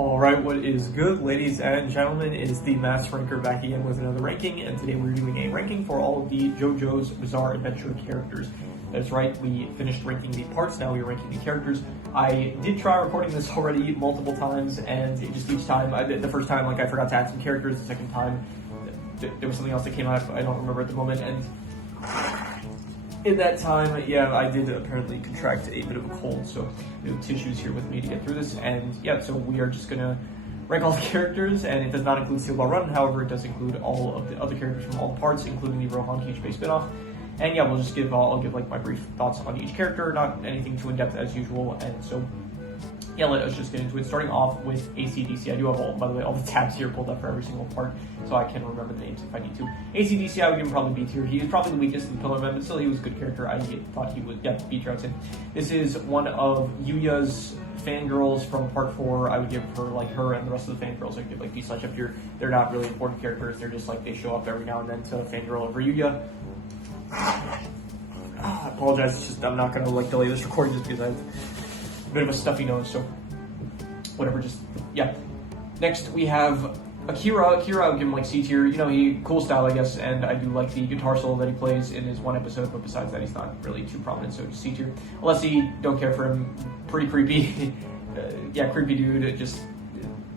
Alright, what is good, ladies and gentlemen, is the Themasr ranker back again with another ranking, and today we're doing a ranking for all of the Jojo's Bizarre Adventure characters. That's right, we finished ranking the parts, now we're ranking the characters. I did try recording this already multiple times, and just each time, the first time, I forgot to add some characters, the second time, there was something else that came out, I don't remember at the moment, and in that time, yeah, I did apparently contract a bit of a cold, so I have tissues here with me to get through this, and yeah, so we are just gonna rank all the characters, and it does not include Steel Ball Run, however, it does include all of the other characters from all the parts, including the Rohan Cage-based spinoff, and yeah, we'll just I'll give my brief thoughts on each character, not anything too in-depth as usual, and so yeah, let us just get into it, starting off with AC/DC. I do have by the way, all the tabs here pulled up for every single part, so I can remember the names if I need to. AC/DC, I would give him probably B tier. He was probably the weakest in the Pillar Man, but still he was a good character. I thought he would, yeah, B tier, I'd say. This is one of Yuya's fangirls from part 4. I would give her, her and the rest of the fangirls, I'd give B/F tier. They're not really important characters, they're just they show up every now and then to fangirl over Yuya. I apologize, it's just I'm not gonna delay this recording just because I have a bit of a stuffy nose, so whatever, just, yeah. Next, we have Akira. Akira, I would give him C tier. You know, he, cool style, I guess, and I do like the guitar solo that he plays in his one episode, but besides that, he's not really too prominent, so C tier. Alessi, don't care for him. Pretty creepy. Yeah, creepy dude. Just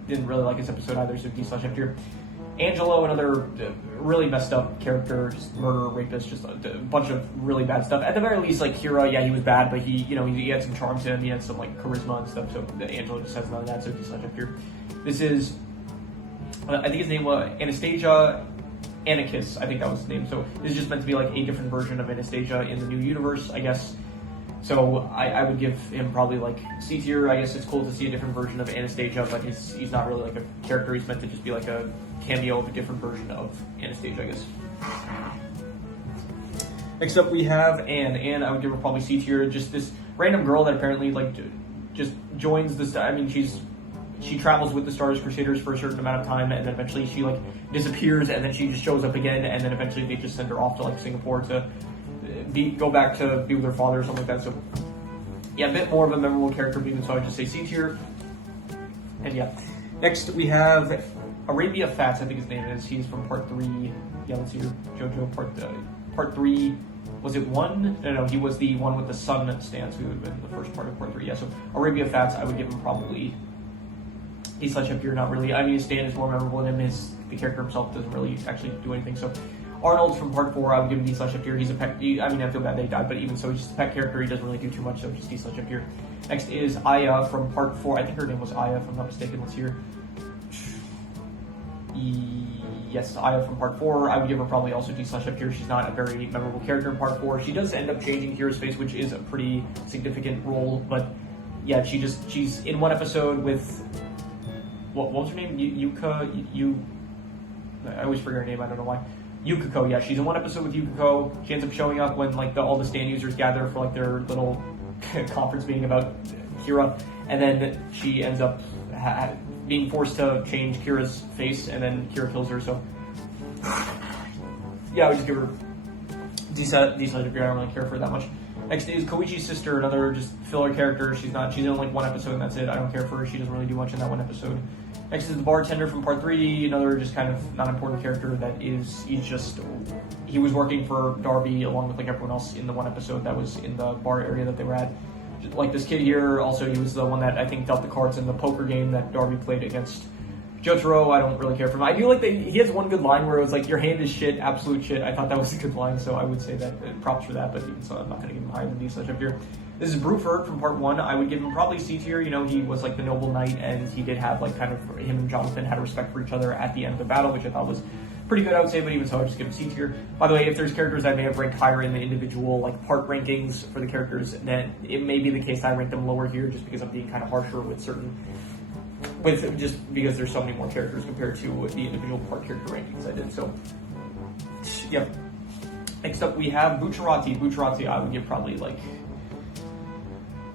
didn't really like his episode either, so D/F tier. Angelo, another really messed up character, just murderer, rapist, just a bunch of really bad stuff. At the very least, Kira, yeah, he was bad, but he had some charm to him, he had some charisma and stuff, so Angelo just has none of that, so D/F tier. This is, I think his name was Anastasia Anarchis, I think that was his name, so this is just meant to be a different version of Anastasia in the new universe, I guess. So I would give him probably C tier. I guess it's cool to see a different version of Anastasia, but he's not really a character. He's meant to just be a cameo of a different version of Anastasia, I guess. Next up we have Anne. Anne, I would give her probably C tier. Just this random girl that apparently just joins this. I mean, she travels with the Stardust Crusaders for a certain amount of time, and then eventually she disappears, and then she just shows up again, and then eventually they just send her off to Singapore to go back to be with her father or something like that. So yeah, a bit more of a memorable character, but even so I'd just say C tier. And yeah, next we have Arabia Fats, I think his name is. He's from part 3. Yeah, let's see here. Jojo part 3. Was it 1? No, he was the one with the sun stance. We would have been the first part of part 3. Yeah, so Arabia Fats, I would give him probably D/F tier. Not really. I mean, his stand is more memorable than him. The character himself doesn't really actually do anything. So Arnold from part 4, I would give him D/F tier. He's a pet. I mean, I feel bad that he died, but even so, he's just a pet character. He doesn't really do too much, so just D/F tier. Next is Aya from part 4. I think her name was Aya, if I'm not mistaken. Let's hear. Yes, Aya from part 4. I would give her probably also D/F tier. She's not a very memorable character in part 4. She does end up changing Kira's face, which is a pretty significant role, but yeah, she's in one episode with what was her name? I always forget her name. I don't know why. Yukiko, yeah, she's in one episode with Yukiko. She ends up showing up when all the stand users gather for their little conference meeting about Kira, and then she ends up being forced to change Kira's face, and then Kira kills her. So yeah, I would just give her D/F tier. I don't really care for her that much. Next is Koichi's sister, another just filler character. She's in one episode and that's it. I don't care for her. She doesn't really do much in that one episode. Next is the bartender from part 3, another just kind of not important character he was working for Darby along with everyone else in the one episode that was in the bar area that they were at. This kid here, also he was the one that I think dealt the cards in the poker game that Darby played against Jotaro. I don't really care for him. I do like that he has one good line where it was your hand is shit, absolute shit. I thought that was a good line, so I would say that props for that, but even so I'm not going to give him higher than D/F tier. This is Bruford from part 1. I would give him probably C tier. You know, he was the noble knight, and he did have him and Jonathan had respect for each other at the end of the battle, which I thought was pretty good, I would say, but even so, I'd just give him C tier. By the way, if there's characters I may have ranked higher in the individual part rankings for the characters, then it may be the case I rank them lower here just because I'm being kind of harsher just because there's so many more characters compared to the individual part character rankings I did. So yeah. Next up we have Bucciarati. Bucciarati I would give probably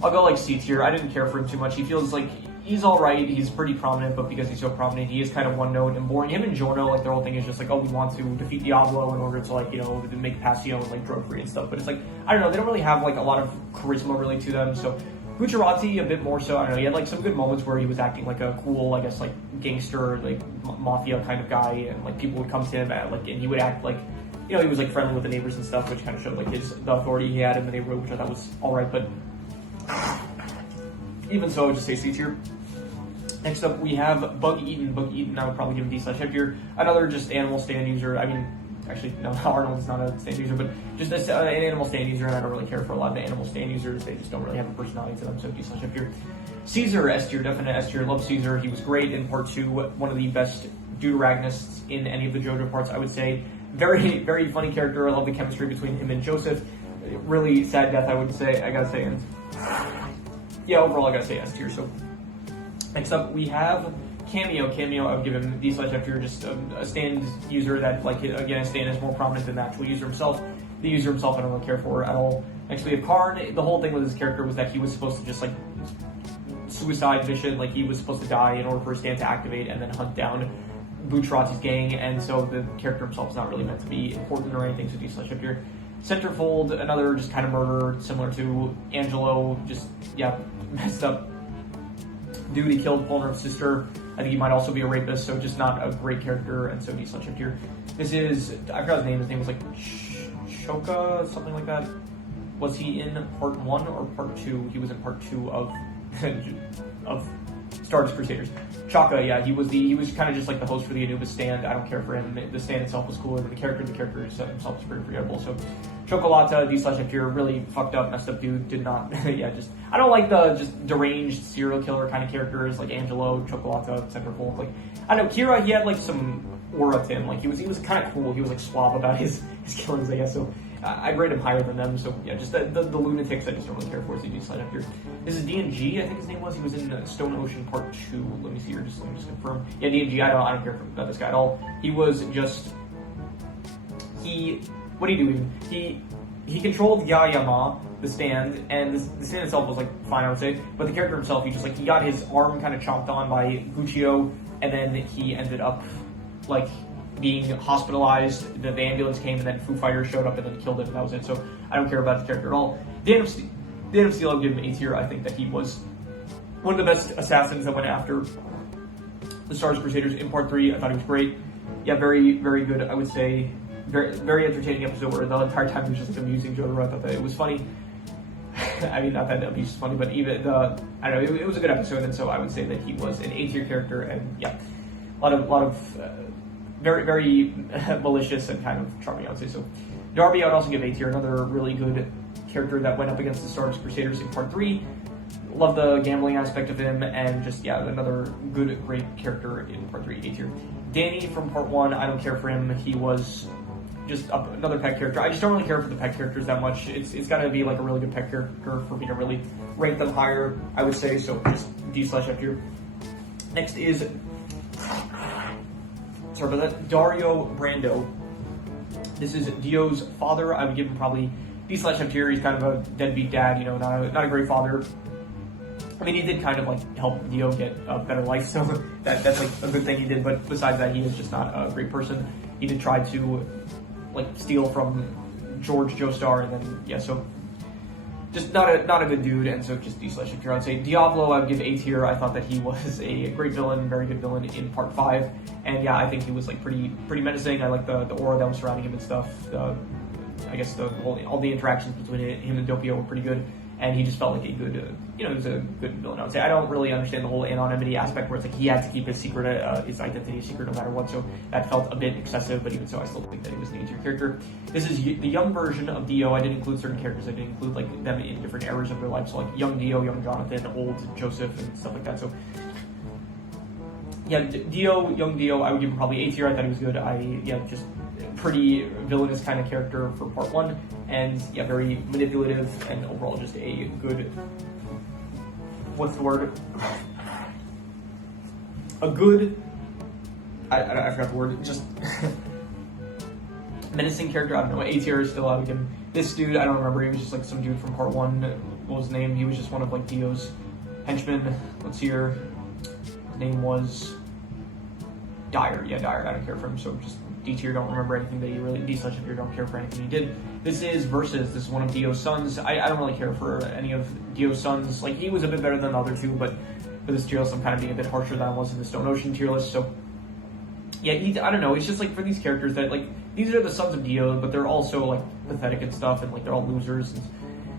I'll go C tier. I didn't care for him too much. He feels he's alright, he's pretty prominent, but because he's so prominent, he is kind of one note and boring. Him and Jono, their whole thing is just oh, we want to defeat Diablo in order to to make Passio drug free and stuff. But it's I don't know, they don't really have a lot of charisma really to them. So Gujarati a bit more so. I don't know. He had like some good moments where he was acting like a cool, I guess, like gangster, like mafia kind of guy, and like people would come to him at like, and he would act like, you know, he was like friendly with the neighbors and stuff, which kind of showed like the authority he had in the neighborhood, which I thought was all right. But even so, I would just say C tier. Next up, we have Bug Eaten. Bug Eaten, I would probably give a D/F tier. Another just animal stand user. I mean, actually, no, Arnold is not a stand user, but just an animal stand user, and I don't really care for a lot of the animal stand users. They just don't really have a personality to them, so D/F tier. Caesar, S tier, definite S tier. Love Caesar. He was great in part 2. One of the best deuteragonists in any of the JoJo parts, I would say. Very, very funny character. I love the chemistry between him and Joseph. Really sad death, I would say. I gotta say, and yeah, overall, I gotta say S tier. So. Next up, we have Cameo. Cameo, I would give him D/F tier, just a stand user that, like, again, a stand is more prominent than the actual user himself. The user himself, I don't really care for at all. Next, we have Karn. The whole thing with his character was that he was supposed to just, like, suicide mission, like, he was supposed to die in order for his stand to activate and then hunt down Bucciarati's gang, and so the character himself is not really meant to be important or anything, so D/F tier. Centerfold, another just kind of murder, similar to Angelo, just, yeah, messed up dude. He killed Polnareff's sister. I think he might also be a rapist, so just not a great character, and so D/F tier. This is, I forgot his name. His name was like Choka, something like that. Was he in part 1 or part 2? He was in part 2 of of Stardust Crusaders. Chaka, yeah, he was kind of just like the host for the Anubis stand. I don't care for him. The stand itself was cooler than the character. The character himself was pretty forgettable. So Chocolata, D/F tier, really fucked up, messed up dude. Did not, yeah, just, I don't like the just deranged serial killer kind of characters like Angelo, Chocolata, Centerfold. Like, I don't know, Kira, he had like some aura to him. Like, he was kind of cool. He was like suave about his killings, I guess. So I'd rate him higher than them. So yeah, just the lunatics I just don't really care for. So D/F tier. This is D&G, I think his name was. He was in Stone Ocean Part 2. Let me see here. Let me just confirm. Yeah, D&G. I don't care about this guy at all. He was just, what did he do even? He controlled Yayama, the stand, and the stand itself was like fine, I would say. But the character himself, he got his arm kind of chomped on by Guccio, and then he ended up like being hospitalized. The ambulance came, and then Foo Fighters showed up and then killed him, and that was it. So I don't care about the character at all. Dan of Steel, I'll give him A tier. I think that he was one of the best assassins that went after the Stardust Crusaders in part 3. I thought he was great. Yeah, very, very good, I would say. Very, very entertaining episode where the entire time he was just like amusing Jojo. I thought that it was funny. I mean, not that abuse is funny, but even I don't know, it was a good episode, and so I would say that he was an A tier character, and yeah, a lot of very, very malicious and kind of charming, I would say. So Darby, I would also give A tier. Another really good character that went up against the Stardust Crusaders in part 3. Love the gambling aspect of him, and just, yeah, another good, great character in part 3, A tier. Danny from part 1, I don't care for him. He was just another pet character. I just don't really care for the pet characters that much. It's got to be like a really good pet character for me to really rank them higher, I would say. So just D/F tier. Next is, sorry about that, Dario Brando. This is Dio's father. I would give him probably D/F tier. He's kind of a deadbeat dad, you know, not a great father. I mean, he did kind of like help Dio get a better life, so that's like a good thing he did. But besides that, he is just not a great person. He did try to like steal from George Joestar, and then yeah, so just not a good dude, and so just D/F tier. I'd say Diablo, I would give A tier. I thought that he was a great villain, very good villain in part 5, and yeah, I think he was like pretty menacing. I like the aura that was surrounding him and stuff. I guess all the interactions between him and Doppio were pretty good. And he just felt like a good, he was a good villain, I would say. I don't really understand the whole anonymity aspect where it's like he had to keep his identity secret no matter what, so that felt a bit excessive, but even so, I still think that he was an easier character. This is the young version of Dio. I didn't include certain characters. I didn't include like them in different eras of their life, so like young Dio, young Jonathan, old Joseph, and stuff like that. So yeah, young Dio, I would give him probably A tier. I thought he was good. Just pretty villainous kind of character for part 1, and yeah, very manipulative, and overall just a good, what's the word? A good, I forgot the word, just menacing character. I don't know, A tier still. I would give him. This dude, I don't remember, he was just like some dude from part 1, what was his name? He was just one of like Dio's henchmen. Let's see here, his name was, Dire. Yeah, Dire. I don't care for him. So just D tier. Don't remember anything that he really D/F don't care for anything he did. This is Versus. This is one of Dio's sons. I don't really care for any of Dio's sons. Like he was a bit better than the other two, but for this tier list, I'm kind of being a bit harsher than I was in the Stone Ocean tier list. So yeah, I don't know. It's just like for these characters that like these are the sons of Dio, but they're also like pathetic and stuff, and like they're all losers.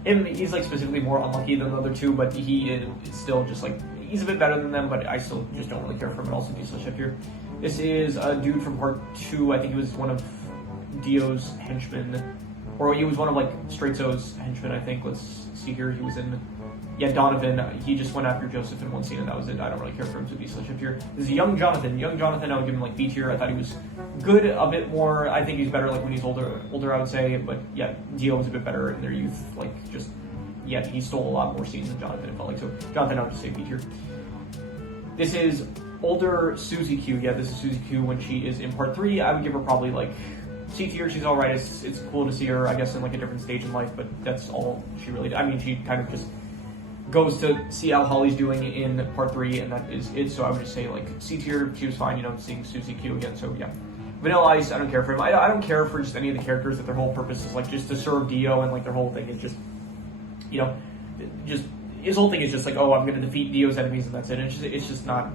And he's like specifically more unlucky than the other two, but he is still just like he's a bit better than them. But I still just don't really care for him. And also D/F here. This is a dude from part 2. I think he was one of Dio's henchmen, or he was one of like Straitzo's henchmen. I think. Let's see here. He was in. Yeah, Donovan, he just went after Joseph in one scene, and that was it. I don't really care for him to be such a tier. This is Young Jonathan. Young Jonathan, I would give him like B tier. I thought he was good, a bit more. I think he's better like when he's older, I would say. But yeah, Dio was a bit better in their youth. Like just, yeah, he stole a lot more scenes than Jonathan, it felt like. So Jonathan, I would just say B tier. This is older Suzy Q. Yeah, this is Suzy Q when she is in part 3. I would give her probably like C tier. She's alright. It's cool to see her, I guess, in like a different stage in life, but that's all she really did. I mean, she kind of just goes to see how Holly's doing in part 3, and that is it. So I would just say like C tier. She was fine, you know, seeing Suzy Q again. So yeah, Vanilla Ice. I don't care for him. I don't care for just any of the characters that their whole purpose is like just to serve Dio, and like their whole thing is just, you know, just his whole thing is just like, oh, I'm going to defeat Dio's enemies and that's it. And it's just not.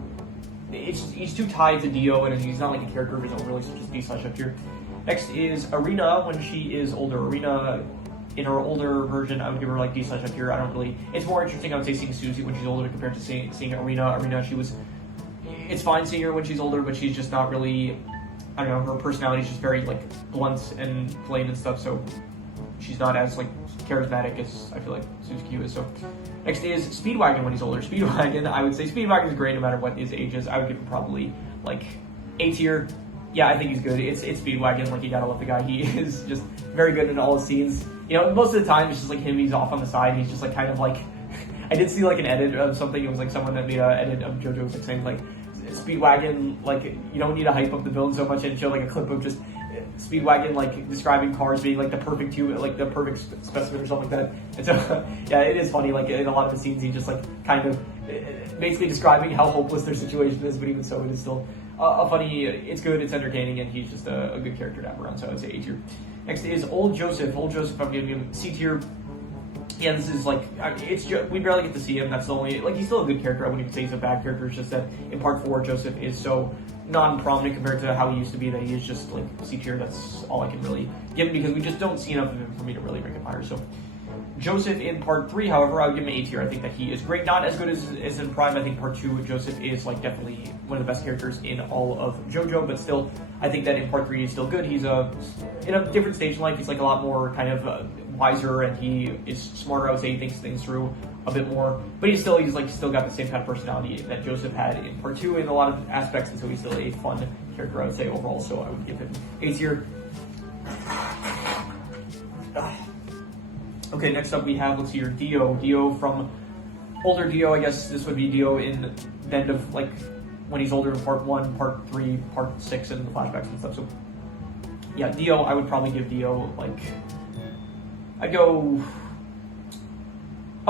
He's too tied to Dio, and he's not like a character of his own really. So just D/F here. Next is Arena when she is older. Arena. In her older version, I would give her like D/F here. I don't really. It's more interesting, I would say, seeing Suzy when she's older compared to seeing Arena. Arena, she was. It's fine seeing her when she's older, but she's just not really. I don't know. Her personality is just very like blunt and plain and stuff. So she's not as like charismatic as I feel like Suzy Q is. So next is Speedwagon when he's older. Speedwagon, I would say Speedwagon is great no matter what his age is. I would give him probably like A tier. Yeah, I think he's good. It's Speedwagon. Like you gotta love the guy. He is just very good in all his scenes. You know, most of the time it's just like him. He's off on the side. He's just like kind of like. I did see like an edit of something. It was like someone that made an edit of Jojo was like saying like Speedwagon. Like you don't need to hype up the villain so much and show like a clip of just Speedwagon like describing cars being like the perfect specimen or something like that. And so yeah, it is funny. Like in a lot of the scenes, he just like kind of basically describing how hopeless their situation is. But even so, it is still. A funny, it's good, it's entertaining, and he's just a good character to have around, so I would say A tier. Next is Old Joseph. Old Joseph, I'm giving him C tier. Yeah, this is like, we barely get to see him, that's the only, like, he's still a good character. I wouldn't even say he's a bad character, it's just that in part 4, Joseph is so non-prominent compared to how he used to be that he is just, like, C tier. That's all I can really give him because we just don't see enough of him for me to really rank him higher, so. Joseph in part 3, however, I would give him an A tier. I think that he is great. Not as good as in Prime. I think part 2, Joseph is like definitely one of the best characters in all of Jojo, but still, I think that in part 3 he's still good. He's in a different stage in life. He's like a lot more kind of wiser, and he is smarter. I would say he thinks things through a bit more, but he's still got the same kind of personality that Joseph had in part 2 in a lot of aspects, and so he's still a fun character, I would say, overall. So I would give him A tier. Okay, next up we have, let's see here, Dio. Dio from older Dio, I guess this would be Dio in the end of, like, when he's older in part 1, part 3, part 6, and the flashbacks and stuff. So, yeah, Dio, I would probably give Dio, like, I'll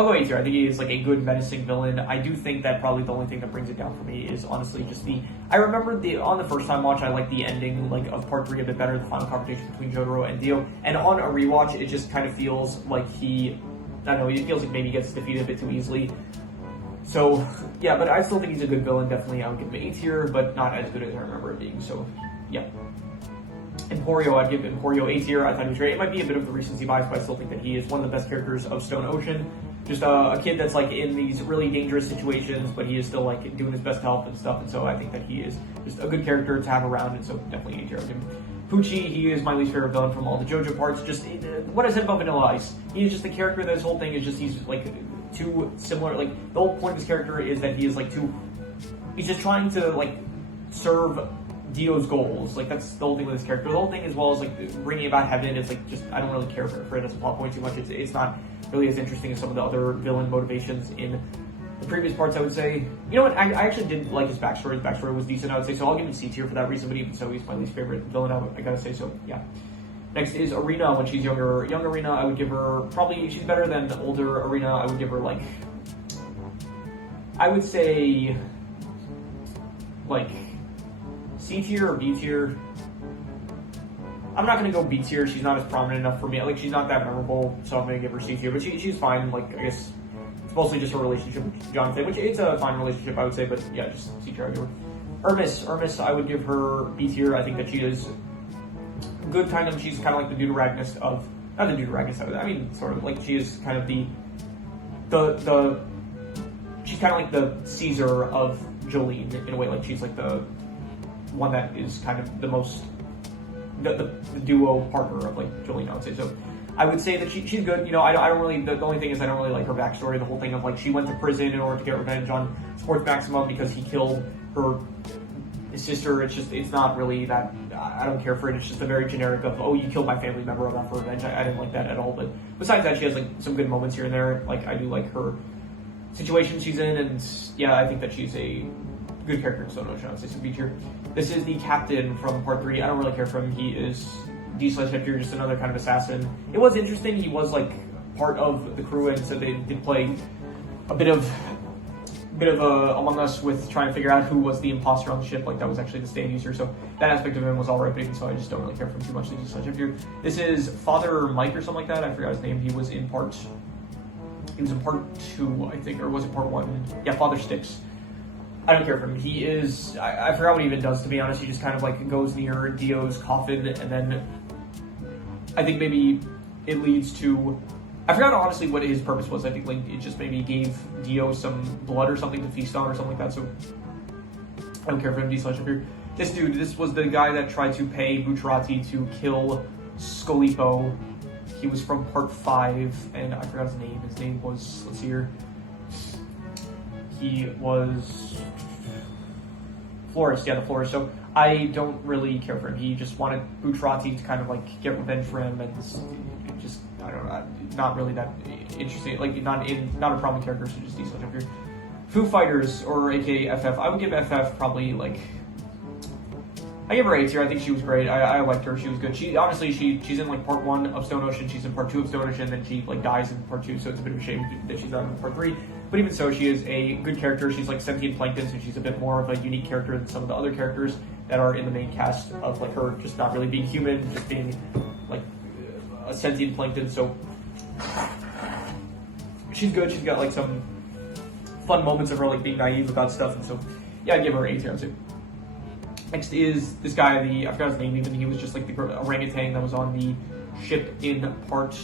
go A tier. I think he is like a good menacing villain. I do think that probably the only thing that brings it down for me is honestly just I remember on the first time watch, I liked the ending like of part 3 a bit better, the final confrontation between Jojo and Dio. And on a rewatch, it just kind of feels like it feels like maybe he gets defeated a bit too easily. So, yeah, but I still think he's a good villain. Definitely, I would give him A tier, but not as good as I remember it being. So, yeah. Emporio, I'd give Emporio A tier. I thought he was great. It might be a bit of the recency bias, but I still think that he is one of the best characters of Stone Ocean. Just a kid that's like in these really dangerous situations, but he is still like doing his best to help and stuff. And so I think that he is just a good character to have around. And so definitely A tier. I'll give him Poochie, he is my least favorite villain from all the Jojo parts. Just what I said about Vanilla Ice. He is just the character that his whole thing is just he's like too similar. Like the whole point of his character is that he is like he's just trying to like serve Dio's goals. Like that's the whole thing with his character. The whole thing as well as like bringing about heaven is like just I don't really care for it as a plot point too much. It's not really as interesting as some of the other villain motivations in the previous parts, I would say. You know what, I actually did like his backstory. His backstory was decent, I would say, so I'll give him C tier for that reason, but even so, he's my least favorite villain, I gotta say, so yeah. Next is Arena when she's younger. Young Arena, I would give her, probably, she's better than older Arena, I would give her like, I would say, like, C tier or B tier? I'm not gonna go B tier. She's not as prominent enough for me. Like, she's not that memorable, so I'm gonna give her C tier. But she's fine. Like, I guess it's mostly just her relationship with Jonathan, which it's a fine relationship, I would say. But yeah, just C tier. I give her. Irmis, I would give her B tier. I think that she is good. She's kind of like the deuteragonist of, not the deuteragonist. I mean, sort of like she is kind of the she's kind of like the Caesar of Jolene in a way. Like, she's like the one that is kind of the most the duo partner of like Jolene, I would say. So I would say that she's good. You know, I don't really, the only thing is I don't really like her backstory. The whole thing of like she went to prison in order to get revenge on Sports Maximum because he killed his sister. It's not really that, I don't care for it. It's just a very generic of, oh, you killed my family member, I'm out for revenge. I didn't like that at all. But besides that, she has like some good moments here and there. Like, I do like her situation she's in, and yeah, I think that she's a good character in Stone Ocean. I would say some B tier. This is the captain from part 3. I don't really care for him. He is D/F tier, just another kind of assassin. It was interesting. He was like part of the crew, and so they did play a bit of Among Us with trying to figure out who was the imposter on the ship. Like, that was actually the stand user, so that aspect of him was alright, but even so, I just don't really care for him too much. D/F tier. This is Father Mike or something like that. I forgot his name. He was in part 2, I think, or was it part 1? Yeah, Father Sticks. I don't care for him. He is, I forgot what he even does, to be honest. He just kind of like goes near Dio's coffin, and then I think maybe it leads to, I forgot honestly what his purpose was. I think like it just maybe gave Dio some blood or something to feast on or something like that, so I don't care for him. D/F tier. This dude, this was the guy that tried to pay Bucciarati to kill Scolipo. He was from part 5, and I forgot his name. His name was, let's see here. He was Florist, yeah, the Florist. So I don't really care for him. He just wanted Bucciarati to kind of like get revenge for him, and just, I don't know, not really that interesting. Like, not a prominent character, so just D/F tier. Foo Fighters, or aka FF. I would give FF probably like, I give her A tier. I think she was great. I liked her. She was good. She's in like part 1 of Stone Ocean. She's in part 2 of Stone Ocean. Then she like dies in part 2. So it's a bit of a shame that she's not in part 3. But even so, she is a good character. She's like sentient plankton, so she's a bit more of a unique character than some of the other characters that are in the main cast of like her just not really being human, just being like a sentient plankton. So she's good. She's got like some fun moments of her like being naive about stuff, and so yeah, I give her an A tier. Next is this guy, I forgot his name even. He was just like the orangutan that was on the ship in part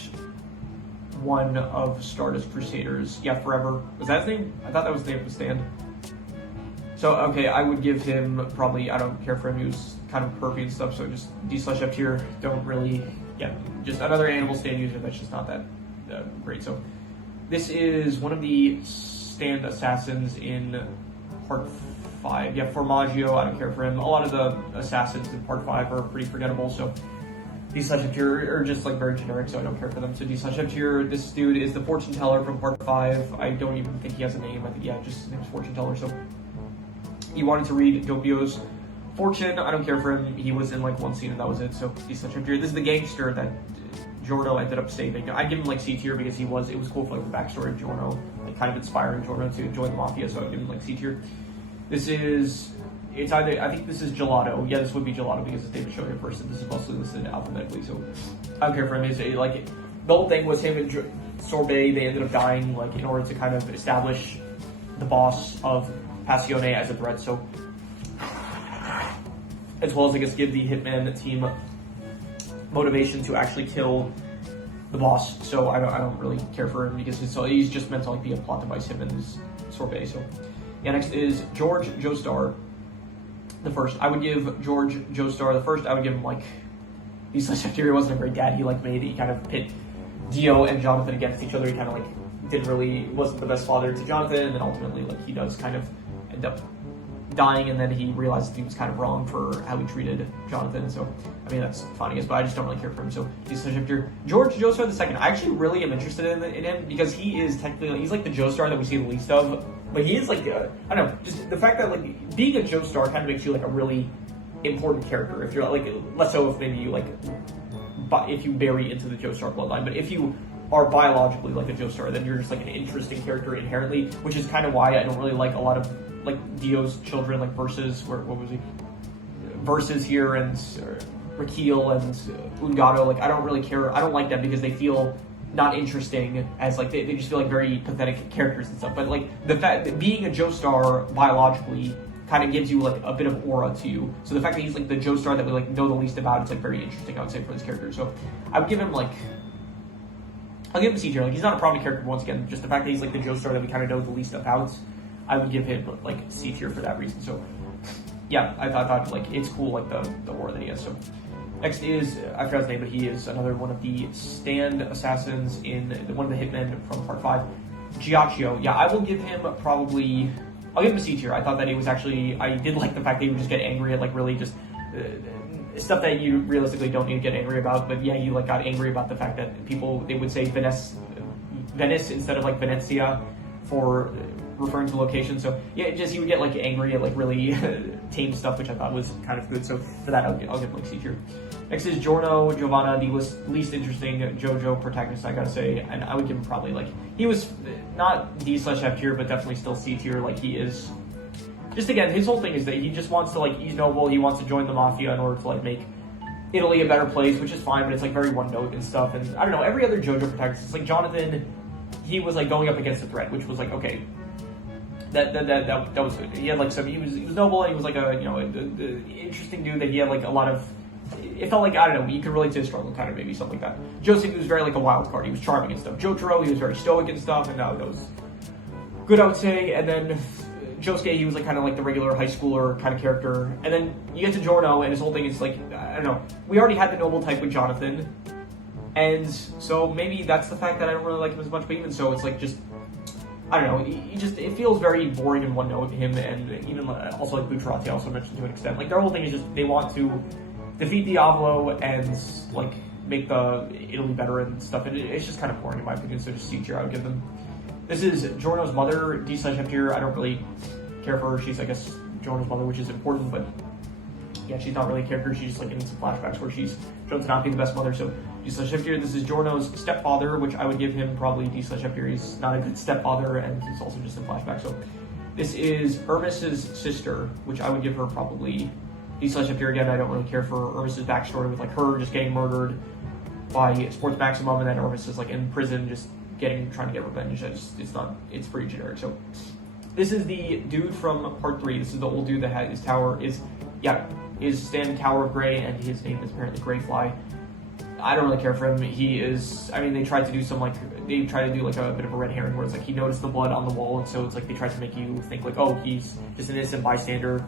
1 of Stardust Crusaders. Yeah, Forever. Was that his name? I thought that was the name of the stand. So, okay, I would give him probably, I don't care for him. He was kind of pervy and stuff, so just D/F tier. Don't really, yeah, just another animal stand user that's just not that great. So, this is one of the stand assassins in part 5. Yeah, Formaggio, I don't care for him. A lot of the assassins in part 5 are pretty forgettable, so D/F tier are just like very generic, so I don't care for them. So D/F tier. This dude is the fortune teller from part 5. I don't even think he has a name. I think, yeah, just his name's fortune teller. So he wanted to read Doppio's fortune. I don't care for him. He was in like one scene and that was it. So D/F tier. This is the gangster that Giorno ended up saving. I'd give him like C tier because it was cool for like the backstory of Giorno, like kind of inspiring Giorno to join the mafia. So I'd give him like C tier. This is, it's either, I think this is Gelato. Yeah, this would be Gelato because it's David Shogun first, and this is mostly listed alphabetically, so I don't care for him. It's like, the whole thing was him and Sorbet, they ended up dying, like, in order to kind of establish the boss of Passione as a threat, so, as well as, I guess, give the Hitman team motivation to actually kill the boss, so I don't really care for him because he's just meant to, like, be a plot device, him and his Sorbet, so. Yeah, next is George Joestar the first. I would give George Joestar the first. I would give him like, he's such a he wasn't a great dad. He like made, he kind of pit Dio and Jonathan against each other. He kind of like wasn't the best father to Jonathan, and then ultimately like he does kind of end up dying, and then he realized he was kind of wrong for how he treated Jonathan. So I mean that's fine, I guess, but I just don't really care for him. So he's such a George Joestar the second. I actually really am interested in him because he is technically he's like the Joestar that we see the least of. But he is like, I don't know, just the fact that like being a Joestar kind of makes you like a really important character. If you're like, less so if maybe you like, if you bury into the Joestar bloodline. But if you are biologically like a Joestar, then you're just like an interesting character inherently, which is kind of why I don't really like a lot of like Dio's children, like Versus, what was he? Versus here and Rakeel and Ungato, like I don't really care. I don't like them because they feel not interesting as like they just feel like very pathetic characters and stuff. But like the fact that being a Joestar biologically kind of gives you like a bit of aura to you. So the fact that he's like the Joestar that we like know the least about, it's like very interesting, I would say, for this character. So I would give him like, I'll give him C tier. Like he's not a prominent character, but once again, just the fact that he's like the Joestar that we kind of know the least about, I would give him like C tier for that reason. So yeah, I thought like it's cool, like the aura that he has. So next is, I forgot his name, but he is another one of the stand assassins in one of the hitmen from part 5. Giacchio, yeah, I will give him probably, I'll give him a C tier. I thought that he was actually, I did like the fact that he would just get angry at like really just stuff that you realistically don't need to get angry about. But yeah, he like got angry about the fact that people, they would say Venice instead of like Venezia for referring to the location. So yeah, just he would get like angry at like really tame stuff, which I thought was kind of good. So for that, I'll give him like C tier. Next is Giovanna, the least interesting Jojo protagonist, I gotta say, and I would give him probably like, he was not D/F tier, but definitely still C tier. Like he is, just again, his whole thing is that he just wants to like, he's noble, he wants to join the mafia in order to like make Italy a better place, which is fine, but it's like very one note and stuff. And I don't know, every other Jojo protagonist, it's like Jonathan, he was like going up against a threat, which was like, okay, that was good. He had like some, he was noble, and he was like a, you know, a interesting dude that he had like a lot of, it felt like, I don't know, you could relate to his struggle, kind of, maybe something like that. Joseph was very like a wild card. He was charming and stuff. Jotaro, he was very stoic and stuff, and that was good, I would say. And then Josuke, he was like kind of like the regular high schooler kind of character. And then you get to Giorno, and his whole thing is like, I don't know, we already had the noble type with Jonathan, and so maybe that's the fact that I don't really like him as much. But even so, it's like just, I don't know, he just, it feels very boring in one note, him, and even also like Bucciarati also mentioned to an extent. Like their whole thing is just, they want to defeat Diavolo and like make the Italy better and stuff, and it's just kind of boring in my opinion. So just C tier I would give them. This is Giorno's mother, D/F tier. I don't really care for her. She's, I guess, Giorno's mother, which is important, but yeah, she's not really a character. She's just like in some flashbacks where she's shown to not be the best mother. So D/F tier. This is Giorno's stepfather, which I would give him probably D/F tier. He's not a good stepfather, and he's also just in flashbacks. So this is Hermes's sister, which I would give her probably D/F tier. Again, I don't really care for Hermes's backstory with like her just getting murdered by Sports Maximum, and then Hermes is like in prison just trying to get revenge. It's pretty generic. So this is the dude from part 3. This is the old dude that had his tower is Stan Tower of Grey, and his name is apparently Greyfly. I don't really care for him. He is, I mean, they tried to do some like, they try to do like a bit of a red herring where it's like he noticed the blood on the wall, and so it's like they tried to make you think like, oh, he's just an innocent bystander.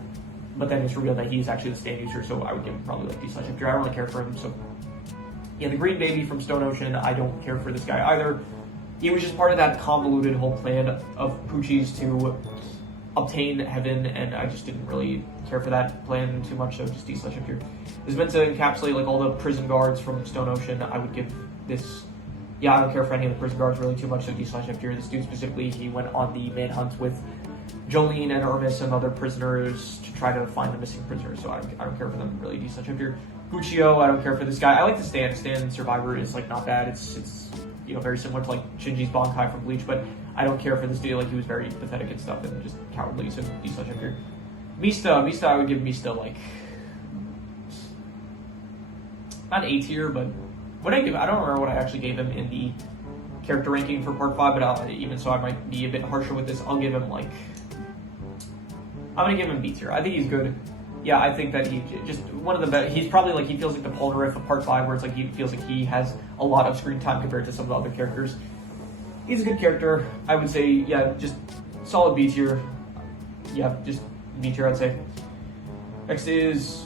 But then it's revealed that he's actually the stand user, so I would give him probably like D/F tier. I don't really care for him. So yeah, the green baby from Stone Ocean, I don't care for this guy either. He was just part of that convoluted whole plan of Pucci's to obtain heaven, and I just didn't really care for that plan too much, so just D/F tier. This is meant to encapsulate like all the prison guards from Stone Ocean. I would give this, yeah, I don't care for any of the prison guards really too much, so D/F tier. This dude specifically, he went on the manhunt with Jolene and Hermes and other prisoners to try to find the missing prisoners, so I don't care for them really. D/F tier. Guccio, I don't care for this guy. I like the Stan Survivor is like not bad. It's you know, very similar to like Shinji's Bankai from Bleach, but I don't care for this dude. Like he was very pathetic and stuff and just cowardly, so D/F tier. Mista, I would give Mista like, not A tier, but what I don't remember what I actually gave him in the character ranking for part 5, but even so I might be a bit harsher with this. I'll give him like, I'm gonna give him B tier. I think he's good. Yeah, I think that he just one of the best. He's probably like, he feels like the Polnareff of part 5, where it's like he feels like he has a lot of screen time compared to some of the other characters. He's a good character. I would say, yeah, just solid B tier. Yeah, just B tier, I'd say. Next is,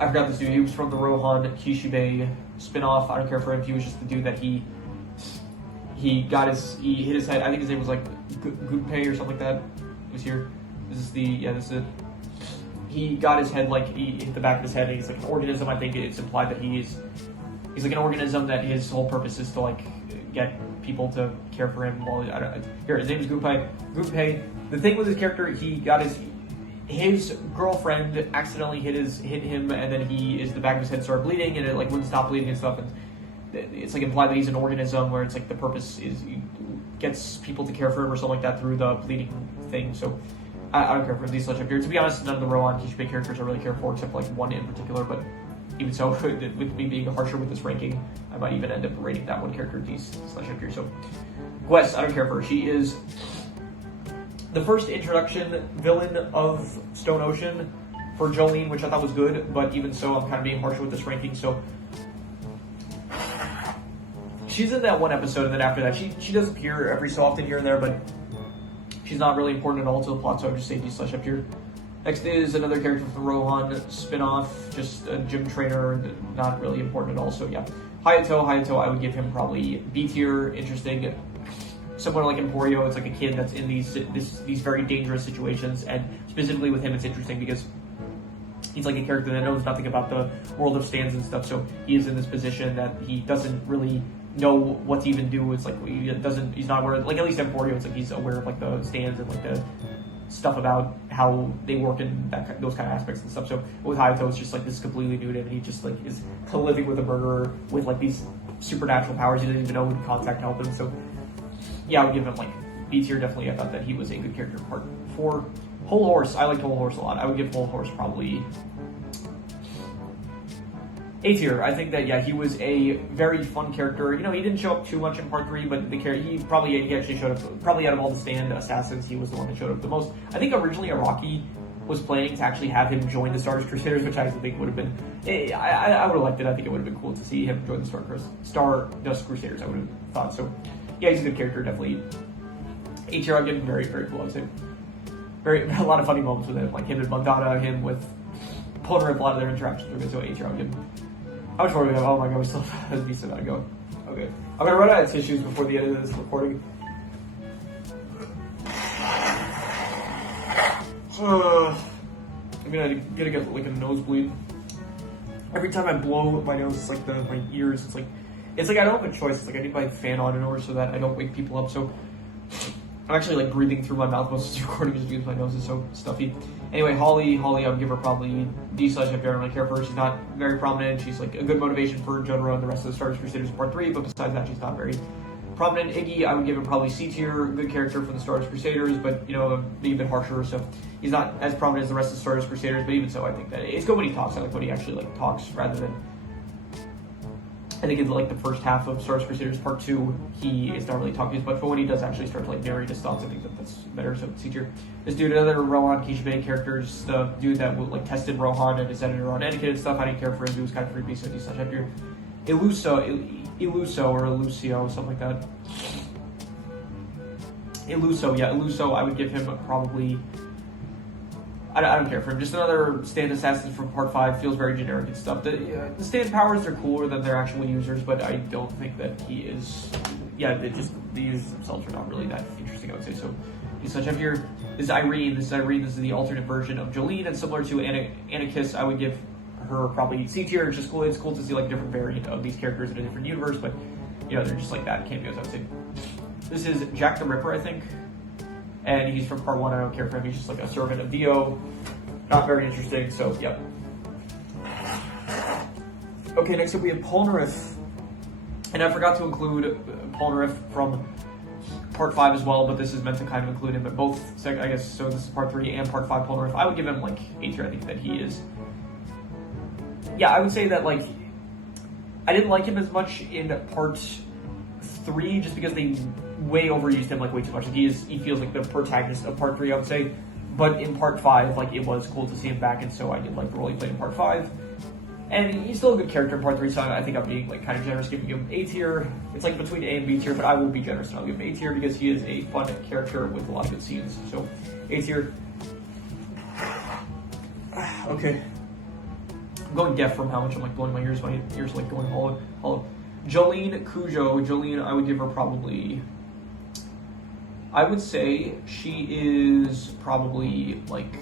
I forgot this dude. He was from the Rohan Kishibe spinoff. I don't care for him. He was just the dude that he hit his head. I think his name was like Gunpei or something like that. It was here. This is it. He got his head, like, he hit the back of his head, and he's like an organism. I think it's implied that he's like an organism that his whole purpose is to like get people to care for him. While here, his name is Gunpei. The thing with his character, he got his girlfriend accidentally hit him, and then the back of his head started bleeding, and it like wouldn't stop bleeding and stuff. And it's like implied that he's an organism, where it's like the purpose is he gets people to care for him or something like that through the bleeding thing. So I don't care for these such up here. To be honest, none of the Rohan Kishibe characters I really care for, except like one in particular, but even so, with me being harsher with this ranking, I might even end up rating that one character D slash up here. So, Gwess, I don't care for her. She is the first introduction villain of Stone Ocean for Jolene, which I thought was good, but even so, I'm kind of being harsher with this ranking, so she's in that one episode, and then after that, she does appear every so often here and there, but she's not really important at all to the plot, so I would just say D slash up here. Next is another character from the Rohan spin-off, just a gym trainer, not really important at all, so yeah. Hayato, I would give him probably B tier, interesting. Someone like Emporio, it's like a kid that's in these very dangerous situations, and specifically with him, it's interesting because he's like a character that knows nothing about the world of stands and stuff, so he is in this position that he doesn't really know what to even do. It's like he's not aware, like at least Emporio, it's like he's aware of like the stands and like the stuff about how they work and those kind of aspects and stuff. So with Hayato, it's just like this completely new to him, and he just like is living with a murderer with like these supernatural powers. He doesn't even know who to contact to help him. So yeah, I would give him like B tier. Definitely, I thought that he was a good character in part 4. Whole Horse, I liked Whole Horse a lot. I would give Whole Horse probably A tier. I think that, yeah, he was a very fun character. You know, he didn't show up too much in part 3, but he actually showed up, probably out of all the stand assassins, he was the one that showed up the most. I think originally Araki was planning to actually have him join the Stardust Crusaders, which I think would have been, I would have liked it. I think it would have been cool to see him join the Stardust Crusaders, I would have thought. So, yeah, he's a good character, definitely. A tier, I'd give him very, very cool, I'd say. A lot of funny moments with him, like him and Mandata, him with Polnareff, a lot of their interactions were good, so A tier, I'll give him. How much more do we have? Oh my god, we still have a decent amount going. Okay. I'm gonna run out of tissues before the end of this recording. I'm gonna get like a nosebleed. Every time I blow my nose, it's like my ears, it's like I don't have a choice. It's like I need my fan on in order so that I don't wake people up. So I'm actually like breathing through my mouth most of this recording just because my nose is so stuffy. Anyway, Holly, I would give her probably D slash if I don't really care for her. She's not very prominent. She's like a good motivation for Jotaro and the rest of the Stardust Crusaders in part 3, but besides that, she's not very prominent. Iggy, I would give him probably C tier, good character from the Stardust Crusaders, but you know, maybe a bit harsher, so he's not as prominent as the rest of the Stardust Crusaders, but even so, I think that it's good when he talks. I like when he actually like talks rather than, I think in like the first half of Stardust Crusaders Part 2, he is not really talking as much, but when he does actually start to like narrate his thoughts, I think that's better, so C tier. This dude, another Rohan Kishibe characters, the dude that like tested Rohan and his editor on etiquette and stuff, I didn't care for him, he was kind of creepy, so D slash F tier. Illuso, something like that. Illuso, I would give him probably, I don't care for him. Just another stand assassin from part 5, feels very generic and stuff. The stand powers are cooler than their actual users, but I don't think that he is, the users themselves are not really that interesting, I would say. So, such up here, this is Irene. This is the alternate version of Jolene, and similar to Anarchist, I would give her probably C tier. It's just cool. It's cool to see like a different variant of these characters in a different universe, but you know, they're just like that cameos, I would say. This is Jack the Ripper, I think. And he's from part 1, I don't care for him, he's just like a servant of Dio. Not very interesting, so yep. Okay, next up we have Polnareff. And I forgot to include Polnareff from part 5 as well, but this is meant to kind of include him at both, I guess, so this is part 3 and part 5 Polnareff. I would give him like A tier, I think that he is. Yeah, I would say that like, I didn't like him as much in part 3 just because they way overused him like way too much. Like he feels like the protagonist of part 3, I would say. But in part 5, like it was cool to see him back, and so I did like the role he played in part 5. And he's still a good character in part 3, so I think I'm being like kind of generous giving him A tier. It's like between A and B tier, but I will be generous and I'll give him A tier because he is a fun character with a lot of good scenes. So A tier. Okay. I'm going deaf from how much I'm like blowing my ears. My ears are like going hollow. Jolene Cujo. Jolene, I would give her probably, I would say she is probably like,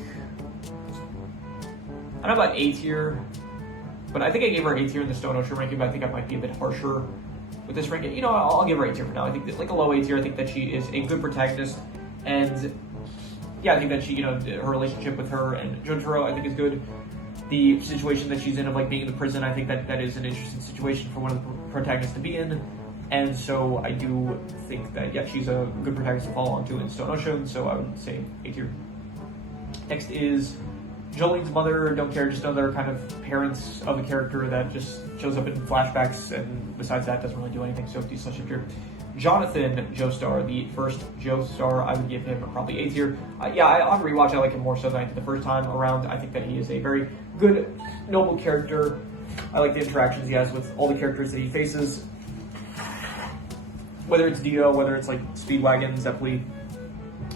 I don't know about A tier, but I think I gave her A tier in the Stone Ocean ranking, but I think I might be a bit harsher with this ranking. You know, I'll give her A tier for now. I think that, like a low A tier, I think that she is a good protagonist, and yeah, I think that she, you know, her relationship with her and Jotaro, I think is good. The situation that she's in of like being in the prison, I think that is an interesting situation for one of the protagonists to be in. And so I do think that, yeah, she's a good protagonist to follow on to in Stone Ocean, so I would say A tier. Next is Jolene's mother, don't care, just another kind of parents of a character that just shows up in flashbacks, and besides that doesn't really do anything, so D/F tier. Jonathan Joestar, the first Joestar, I would give him probably A tier. Yeah, on rewatch I like him more so than I did the first time around. I think that he is a very good, noble character. I like the interactions he has with all the characters that he faces. Whether it's Dio, whether it's like Speedwagon, Zeppeli.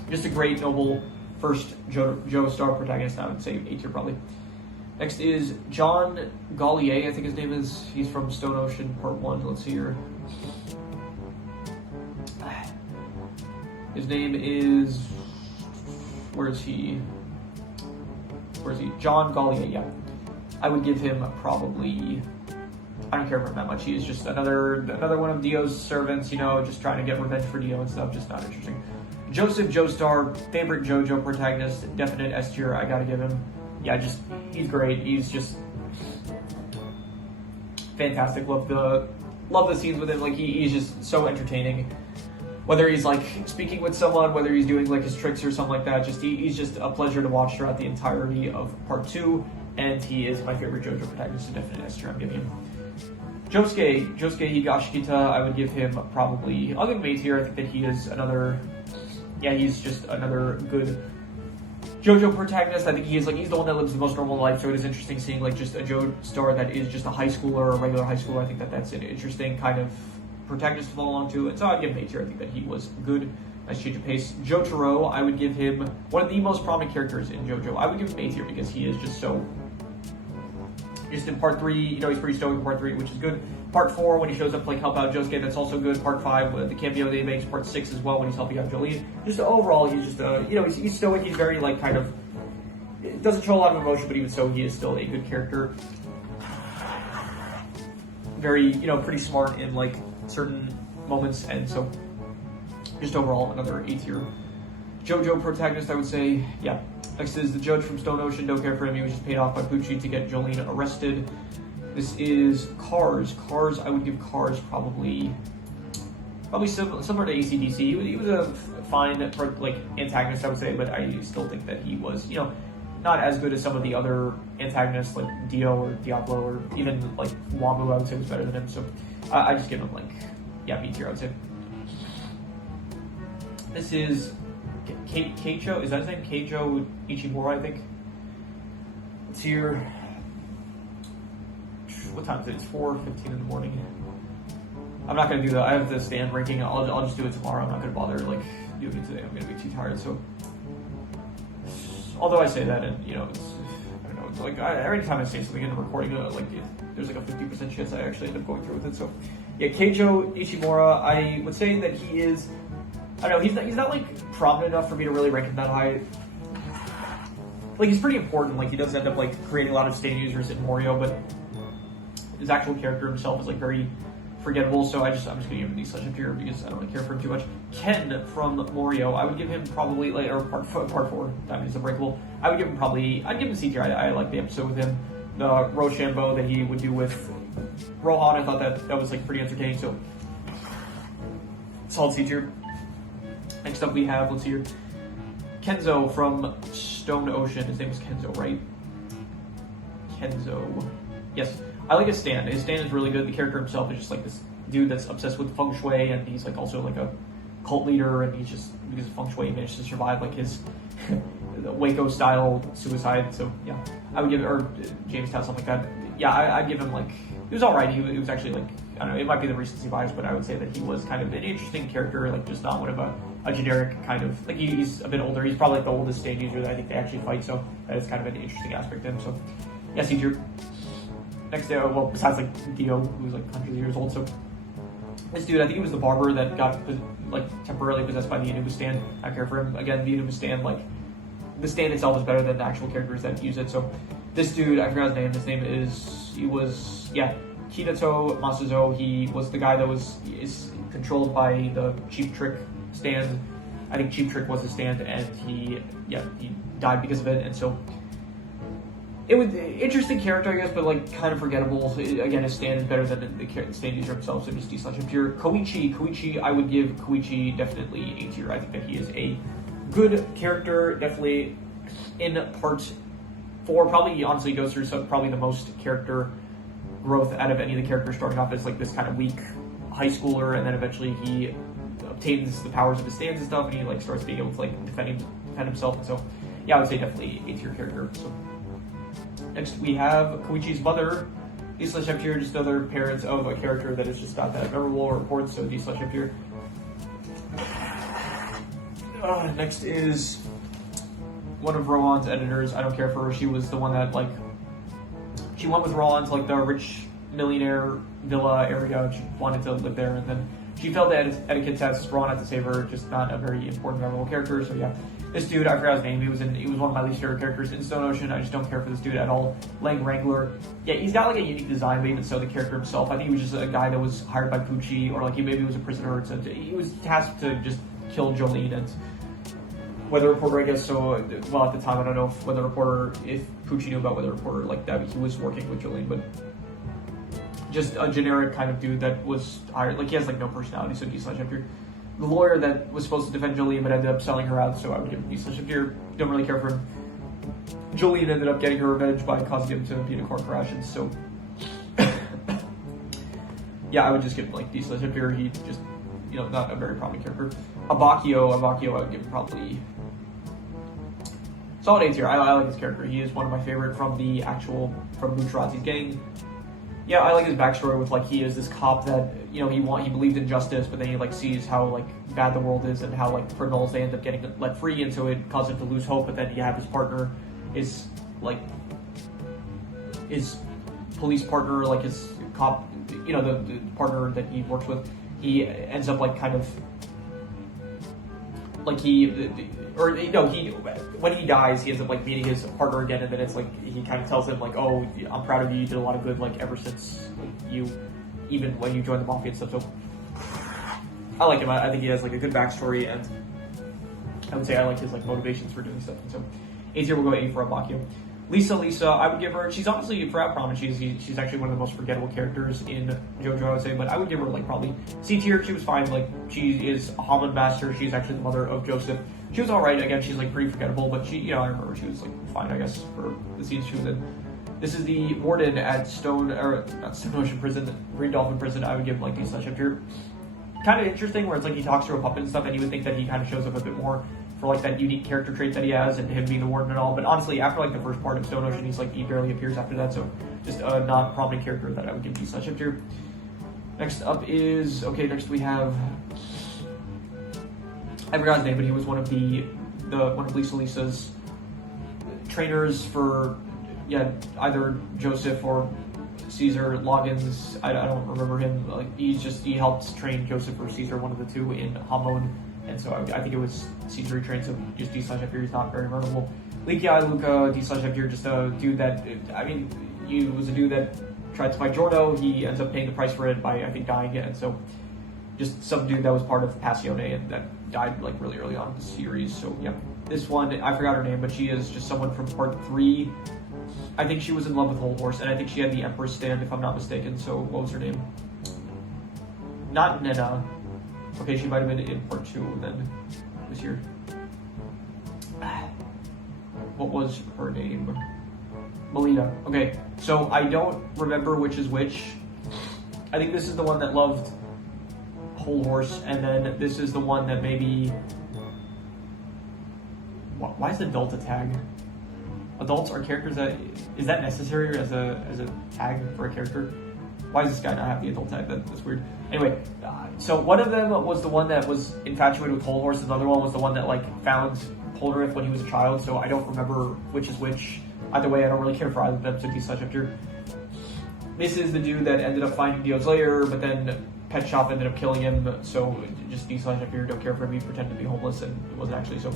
Just a great, noble first Joestar protagonist. I would say A tier probably. Next is John Gallier, I think his name is. He's from Stone Ocean Part 1. Let's see here. His name is... Where is he? John Gallier, yeah. I would give him probably... I don't care for him that much. He is just another one of Dio's servants, you know, just trying to get revenge for Dio and stuff. Just not interesting. Joseph Joestar, favorite JoJo protagonist, definite S tier. I gotta give him. Yeah, he's great. He's just fantastic. Love the scenes with him. Like he's just so entertaining. Whether he's like speaking with someone, whether he's doing like his tricks or something like that, he's just a pleasure to watch throughout the entirety of Part 2. And he is my favorite JoJo protagonist, a definite S tier. I'm giving him. Josuke Higashikita, I would give him probably, I'll give him A tier. I think that he is another, yeah, he's just another good JoJo protagonist. I think he's the one that lives the most normal life, so it is interesting seeing like just a Joestar that is just a high schooler or a regular high schooler. I think that that's an interesting kind of protagonist to follow along to, and so I'd give him A tier. I think that he was good. Nice change of pace. Jotaro, I would give him one of the most prominent characters in JoJo. I would give him A tier because he is just so... Just in Part 3, you know, he's pretty stoic in Part 3, which is good. Part 4, when he shows up to like help out Josuke, that's also good. Part 5, the cameo that he makes. Part 6 as well, when he's helping out Jolene. Just overall, he's just, you know, he's stoic. He's very, like, kind of... It doesn't show a lot of emotion, but even so, he is still a good character. Very, you know, pretty smart in, like, certain moments, and so... Just overall, another A tier JoJo protagonist, I would say. Yeah. Next is the judge from Stone Ocean. Don't care for him. He was just paid off by Pucci to get Jolene arrested. This is Cars. Cars, I would give Cars probably similar to AC/DC. He was a fine like antagonist, I would say, but I still think that he was, you know, not as good as some of the other antagonists like Dio or Diablo or even like Wambu. I would say was better than him. So I just give him like, yeah, B tier, I would say. This is Keijo, is that his name? Keijo Ichimura, I think. It's here. What time is it? It's 4:15 in the morning. I'm not gonna do that. I have the stand ranking. I'll just do it tomorrow. I'm not gonna bother like doing it today. I'm gonna be too tired. So, although I say that, and you know, I don't know. It's like every time I say something in a recording, there's like a 50% chance I actually end up going through with it. So, yeah, Keijo Ichimura. I would say that he is. I don't know, he's not like prominent enough for me to really rank him that high. Like he's pretty important, like he does end up like creating a lot of stand users in Morio, but his actual character himself is like very forgettable, so I'm just gonna give him these up here because I don't really care for him too much. Ken from Morio, I would give him probably like, or part 4, Diamond is Unbreakable. I'd give him C tier. I like the episode with him. The Rochambeau that he would do with Rohan, I thought that was like pretty entertaining, so solid C tier. Next up we have, let's see here, Kenzo from Stone Ocean. His name is Kenzo, right? Kenzo. Yes. I like his stand. His stand is really good. The character himself is just like this dude that's obsessed with feng shui, and he's like also like a cult leader, and he's just, because of feng shui, he managed to survive like his Waco style suicide. So yeah, I would give it, or Jamestown, something like that. Yeah, I'd give him like, he was alright. He was actually like, I don't know, it might be the recency bias, but I would say that he was kind of an interesting character, like just not one of a generic kind of, like he's a bit older. He's probably like the oldest stand user that I think they actually fight, so that is kind of an interesting aspect to him. So yes, he drew. Next day, well, besides like Dio, who's like hundreds of years old, so this dude, I think he was the barber that got like temporarily possessed by the Anubis stand. I don't care for him. Again, the Anubis stand, like the stand itself is better than the actual characters that use it. So this dude, I forgot his name. His name is, Kinato Masuzo. He was the guy that is controlled by the Cheap Trick stand. I think Cheap Trick was his stand, and he died because of it. And so it was interesting character, I guess, but like kind of forgettable. Again, his stand is better than the stand user himself, so just D/him tier. Koichi, I would give Koichi definitely A tier. I think that he is a good character, definitely in part 4, probably honestly goes through probably the most character growth out of any of the characters, starting off as like this kind of weak high schooler, and then eventually he obtains the powers of his stands and stuff, and he like starts being able to like defend himself. And so yeah, I would say definitely A tier character. So next we have Koichi's mother, D/F tier, just other parents of a character that is just not that memorable or important, so D/F tier. Next is one of Rohan's editors. I don't care for her. She was the one that like she went with Rohan to like the rich millionaire villa area. She wanted to live there, and then she failed the etiquette test. Rohan had to save her. Just not a very important, memorable character. So yeah, this dude, I forgot his name. He was one of my least favorite characters in Stone Ocean. I just don't care for this dude at all. Lang Wrangler. Yeah, he's got like a unique design, but even so, the character himself, I think he was just a guy that was hired by Pucci, or like he maybe was a prisoner. So he was tasked to just kill Jolene, and Weather Reporter, I guess. So well, at the time, I don't know if Weather Reporter, if Pucci knew about Weather Reporter, like that he was working with Jolene, but just a generic kind of dude that was hired. Like he has like no personality, so D/F tier. The lawyer that was supposed to defend Jolene but ended up selling her out, so I would give him D/F tier. Don't really care for him. Jolene ended up getting her revenge by causing him to be in a car crash, and so yeah, I would just give him like D/F tier. He just, you know, not a very prominent character. Abakio, I would give him probably solid A tier. I like his character. He is one of my favorite from Bucciarati's gang. Yeah, I like his backstory with like he is this cop that, you know, he believed in justice, but then he like sees how like bad the world is and how like criminals, they end up getting let free, and so it caused him to lose hope. But then you have his partner, his police partner, like his cop, you know, the partner that he works with. He ends up like kind of like when he dies, he ends up like meeting his partner again, and then it's like he kind of tells him like, "Oh, I'm proud of you. You did a lot of good, like ever since even when you joined the mafia and stuff." So I like him. I think he has like a good backstory, and I would say I like his like motivations for doing stuff. And so A tier will go A for Abakio. Lisa, I would give her. She's honestly, for how prominent she's actually one of the most forgettable characters in JoJo, I would say. But I would give her like probably C tier. She was fine. Like she is a Hamon master. She's actually the mother of Joseph. She was all right. Again, she's like pretty forgettable, but she, you know, I remember she was like fine, I guess, for the scenes she was in. This is the warden at not Stone Ocean Prison, Green Dolphin Prison. I would give like D/F tier. Kind of interesting, where it's like he talks through a puppet and stuff, and you would think that he kind of shows up a bit more for like that unique character trait that he has, and him being the warden and all. But honestly, after like the first part of Stone Ocean, he barely appears after that. So just a not prominent character that I would give D/F tier. Next up is next we have, I forgot his name, but he was one of Lisa's trainers for either Joseph or Caesar. Loggins, I don't remember him. Like he helped train Joseph or Caesar, one of the two, in Hamon. And so I think it was Caesar he trained, so just D/F tier. He's not very memorable. Luca, D/F tier, just a dude that, I mean, he was a dude that tried to fight Giorno. He ends up paying the price for it by, I think, dying. And so just some dude that was part of Passione and that died like really early on in the series. So yeah, this one, I forgot her name, but she is just someone from part 3. I think she was in love with Whole Horse, and I think she had the Empress stand, if I'm not mistaken. So what was her name? Not Nena. Okay, she might have been in part 2 then this year. What was her name? Melina. Okay, so I don't remember which is which. I think this is the one that loved Whole Horse, and then this is the one that maybe. Why is the adult a tag? Adults are characters that, is that necessary as a tag for a character? Why does this guy not have the adult tag? That's weird. Anyway, so one of them was the one that was infatuated with Whole Horse, and the other one was the one that like found Polnareff when he was a child. So I don't remember which is which. Either way, I don't really care for either of them. So D/F tier. This is the dude that ended up finding Dio's lair, but then Pet Shop ended up killing him. So just D/F tier. Don't care for him. He pretended to be homeless and it wasn't actually. So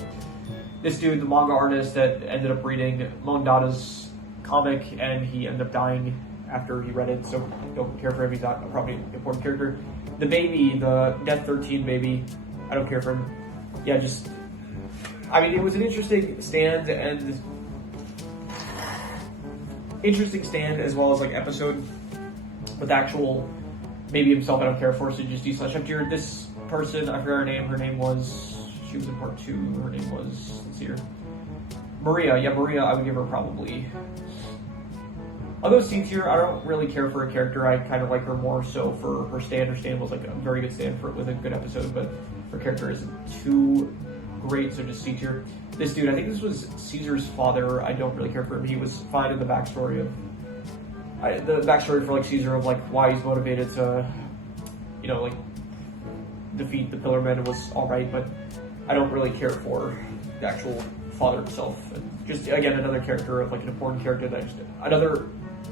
this dude, the manga artist that ended up reading Mondada's comic, and he ended up dying after he read it, so don't care for him. He's not a probably important character. The baby, the Death 13 baby, I don't care for him. Yeah, just, I mean, it was an interesting stand as well as like episode, but the actual baby himself I don't care for, so just D/F tier. This person, I forgot her name. Her name was, she was in part 2. Her name was, let's see here, Maria, yeah, Maria, I would give her probably... I'll go C tier. I don't really care for a character. I kind of like her more so for her stand. Her stand was like a very good stand with a good episode, but her character isn't too great, so just C tier. This dude, I think this was Caesar's father. I don't really care for him. He was fine in the backstory of... the backstory for like Caesar of like why he's motivated to, you know, like defeat the Pillar Men was alright, but I don't really care for the actual father himself. And just again another character of like an important character that another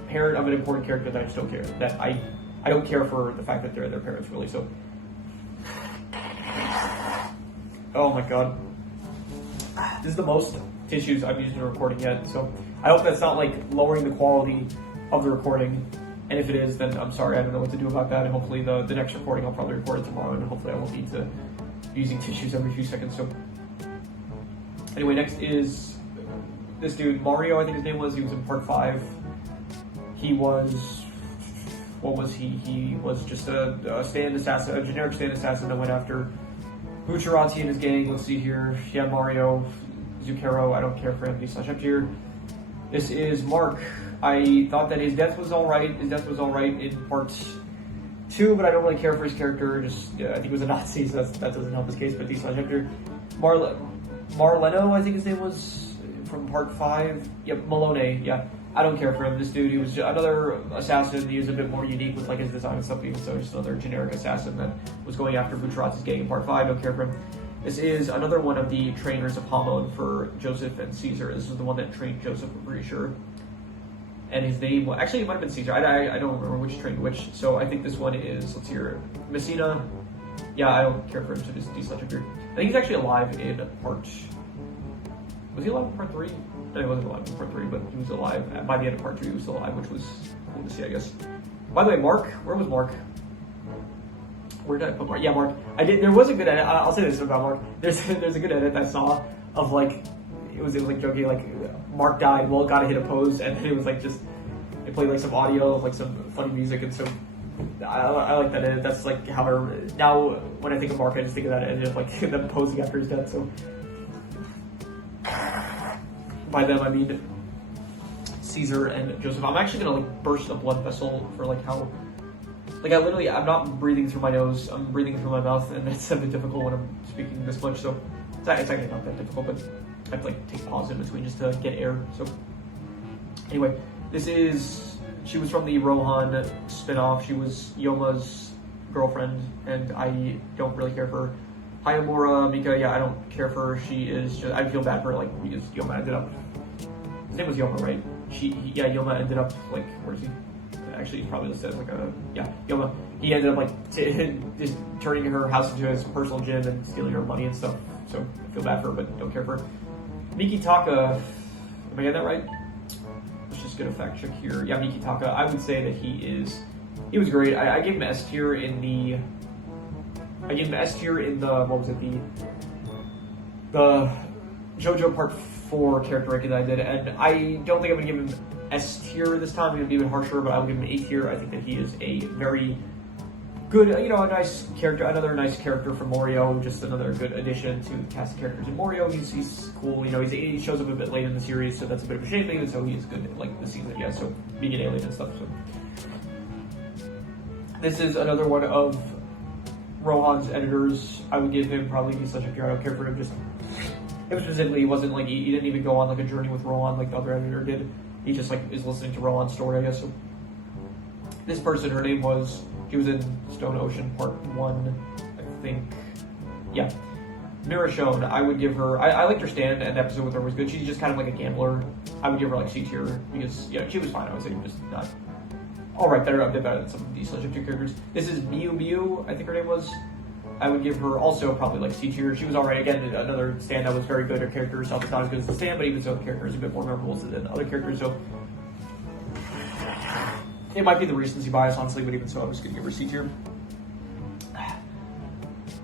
parent of an important character that I just don't care. That I don't care for the fact that they're their parents really. So, oh my god, this is the most tissues I've used in a recording yet. So I hope that's not like lowering the quality of the recording. And if it is, then I'm sorry, I don't know what to do about that. And hopefully the next recording I'll probably record it tomorrow, and hopefully I won't need to be using tissues every few seconds. So anyway, next is this dude, Mario, I think his name was. He was in part 5. He was, what was he? He was just a stand assassin, a generic stand assassin that went after Bucciarati and his gang. Let's see here. Yeah, Mario, Zucchero, I don't care for him. He's up here. This is Mark. I thought that his death was alright. His death was alright in part 2, but I don't really care for his character. Just, I think he was a Nazi, so that doesn't help his case, but he's up here. Marleno, I think his name was, from part 5. Yep, Malone, yeah. I don't care for him. This dude, he was another assassin. He was a bit more unique with like his design and stuff, even so just another generic assassin that was going after Bucciarati's gang in part 5. Don't care for him. This is another one of the trainers of Hamon for Joseph and Caesar. This is the one that trained Joseph, I'm pretty sure. And his name, well, actually it might have been Caesar. I don't remember which trained which. So I think this one is, let's hear, Messina. Yeah, I don't care for him, so just D/F here. I think he's actually alive in part... Was he alive in part 3? No, he wasn't alive in part 3, but he was alive. By the end of part 2, he was still alive, which was cool to see, I guess. By the way, Mark, where was Mark? Where did I put Mark? Yeah, Mark. There was a good edit. I'll say this about Mark. There's a good edit I saw of like, it was like joking, like, Mark died, well, gotta hit a pose, and then it was like just, they played like some audio of like some funny music, and so I like that edit. That's like how now when I think of Mark, I just think of that edit of like them posing after his death, so. By them, I mean Caesar and Joseph. I'm actually gonna like burst a blood vessel for like how, like I'm not breathing through my nose, I'm breathing through my mouth, and it's a bit difficult when I'm speaking this much, so it's actually not that difficult, but I have to like take pause in between just to get air, so. Anyway, she was from the Rohan spin-off. She was Yoma's girlfriend, and I don't really care for her. Hayamura Mika, yeah, I don't care for her. She is just, I feel bad for her, like, because Yoma ended up, his name was Yoma, right? Yoma ended up, like, where is he? Actually, he probably listed as like Yoma. He ended up, like, just turning her house into his personal gym and stealing her money and stuff. So, I feel bad for her, but don't care for her. Mikitaka, am I getting that right? Let's just get a fact check here. Yeah, Mikitaka, I would say that he was great. I gave him S tier in the, what was it, the Jojo Part 4 character ranking that I did, and I don't think I'm going to give him S tier this time. I'm going to be a bit harsher, but I'll give him A tier. I think that he is a very good, a nice character, another nice character from Morio, just another good addition to the cast of characters in Morio. He's cool, he shows up a bit late in the series, so that's a bit of a shame, even so he's good, like, the scenes that he has, so being an alien and stuff, so. This is another one of Rohan's editors. I would give him probably D/F. I don't care for him, just, it was specifically, he wasn't like, he didn't even go on like a journey with Rohan like the other editor did. He just like is listening to Rohan's story, I guess. So this person, her name was, she was in Stone Ocean Part 1, I think. Yeah. Mirashone, I would give her, I liked her stand, and the episode with her was good. She's just kind of like a gambler. I would give her like C tier, because, yeah, she was fine, I would say, just not, alright, better than some of these D/F characters. This is Miu, I think her name was. I would give her also probably like C tier. She was alright, again, another stand that was very good. Her character herself is not as good as the stand, but even so, the character is a bit more memorable than other characters, so it might be the recency bias, honestly, but even so, I was going to give her C tier.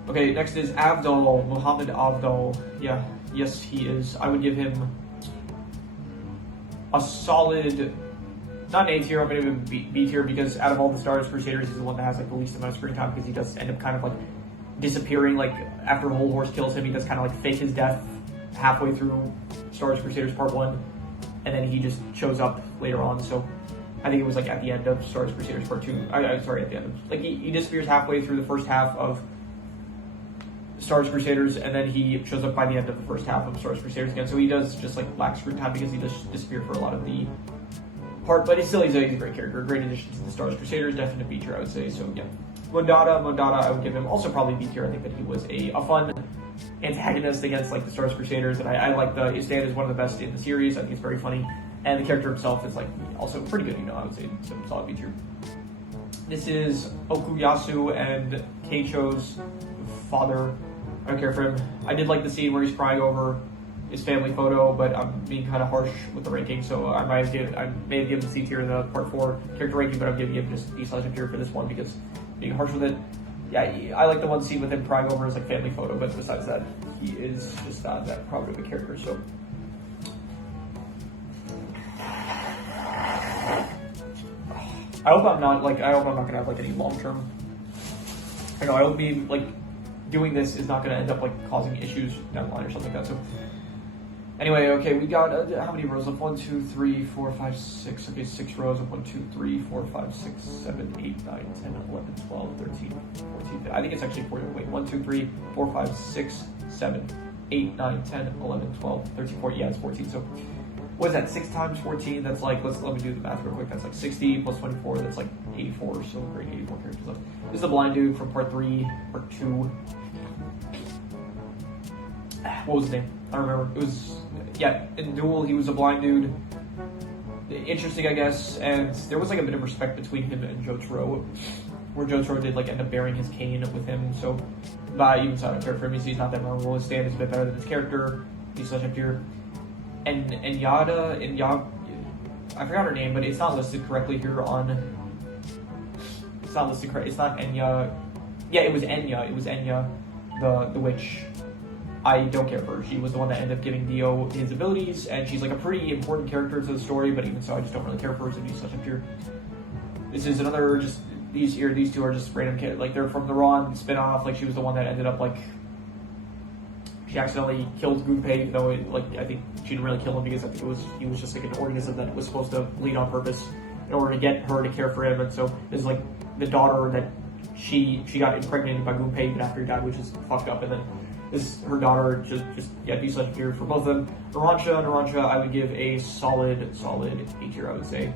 Okay, next is Avdol, Muhammad Avdol. Yeah, yes, he is. I would give him a solid, not an A tier, I'm going to give him B tier, because out of all the Stardust Crusaders, he's the one that has like the least amount of screen time, because he does end up kind of like disappearing, like after Whole Horse kills him, he does kind of like fake his death halfway through Star Wars Crusaders Part 1, and then he just shows up later on, so I think it was like at the end of Star Wars Crusaders Part 2, sorry, at the end of, like he disappears halfway through the first half of Star Wars Crusaders, and then he shows up by the end of the first half of Star Wars Crusaders again, so he does just like lack screen time because he just disappeared for a lot of the part, but he's a great character, a great addition to the Star Wars Crusaders, definite B tier I would say, so yeah. Mondada, I would give him also probably B tier. I think that he was a fun antagonist against like the Star Wars Crusaders, and I like his stand is one of the best in the series. I think it's very funny, and the character himself is like also pretty good. I would say some solid B tier. This is Okuyasu and Keicho's father. I don't care for him. I did like the scene where he's crying over his family photo, but I'm being kind of harsh with the ranking, so I may have given C tier in the Part 4 character ranking, but I'm giving him just D/ tier for this one because being harsh with it. Yeah, I like the one scene with him crying over his like family photo, but besides that, he is just not that proud of a character. So, I hope I'm not gonna have like any long term. I hope me like doing this is not gonna end up like causing issues down the line or something like that. So. Anyway, okay, we got how many rows of 1, 2, 3, 4, 5, 6. Okay, 6 rows of 1, 2, 3, 4, 5, 6, 7, 8, 9, 10, 11, 12, 13, 14. I think it's actually 14. Wait, 1, 2, 3, 4, 5, 6, 7, 8, 9, 10, 11, 12, 13, 14. Yeah, it's 14. So what is that? 6 times 14? That's like, let me do the math real quick. That's like 60 plus 24. That's like 84. So great, 84 characters left. This is the blind dude from Part 3, Part 2. What was his name? I don't remember. It was, yeah, in Duel, he was a blind dude. Interesting, I guess, and there was like a bit of respect between him and Jotaro, where Jotaro did like end up bearing his cane with him, so, even so I don't care for him, he's not that memorable. His stand is a bit better than his character. He's such a pure. And Yada, I forgot her name, but it's not listed correctly here on, it's not listed correctly, it's not Enya. Yeah, it was Enya, the witch. I don't care for her. She was the one that ended up giving Dio his abilities, and she's like a pretty important character to the story, but even so, I just don't really care for her, so she's such a pure. This is another, just, these two are just random kids, like, they're from the Ron spin-off, like, she was the one that ended up, like, she accidentally killed Gunpei, even though, I think she didn't really kill him because I think he was just, like, an organism that was supposed to lead on purpose in order to get her to care for him, and so, this is, like, the daughter that she got impregnated by Gunpei even after he died, which is fucked up, and then this her daughter just D such tier for both of them. Narancia, I would give a solid A tier, I would say.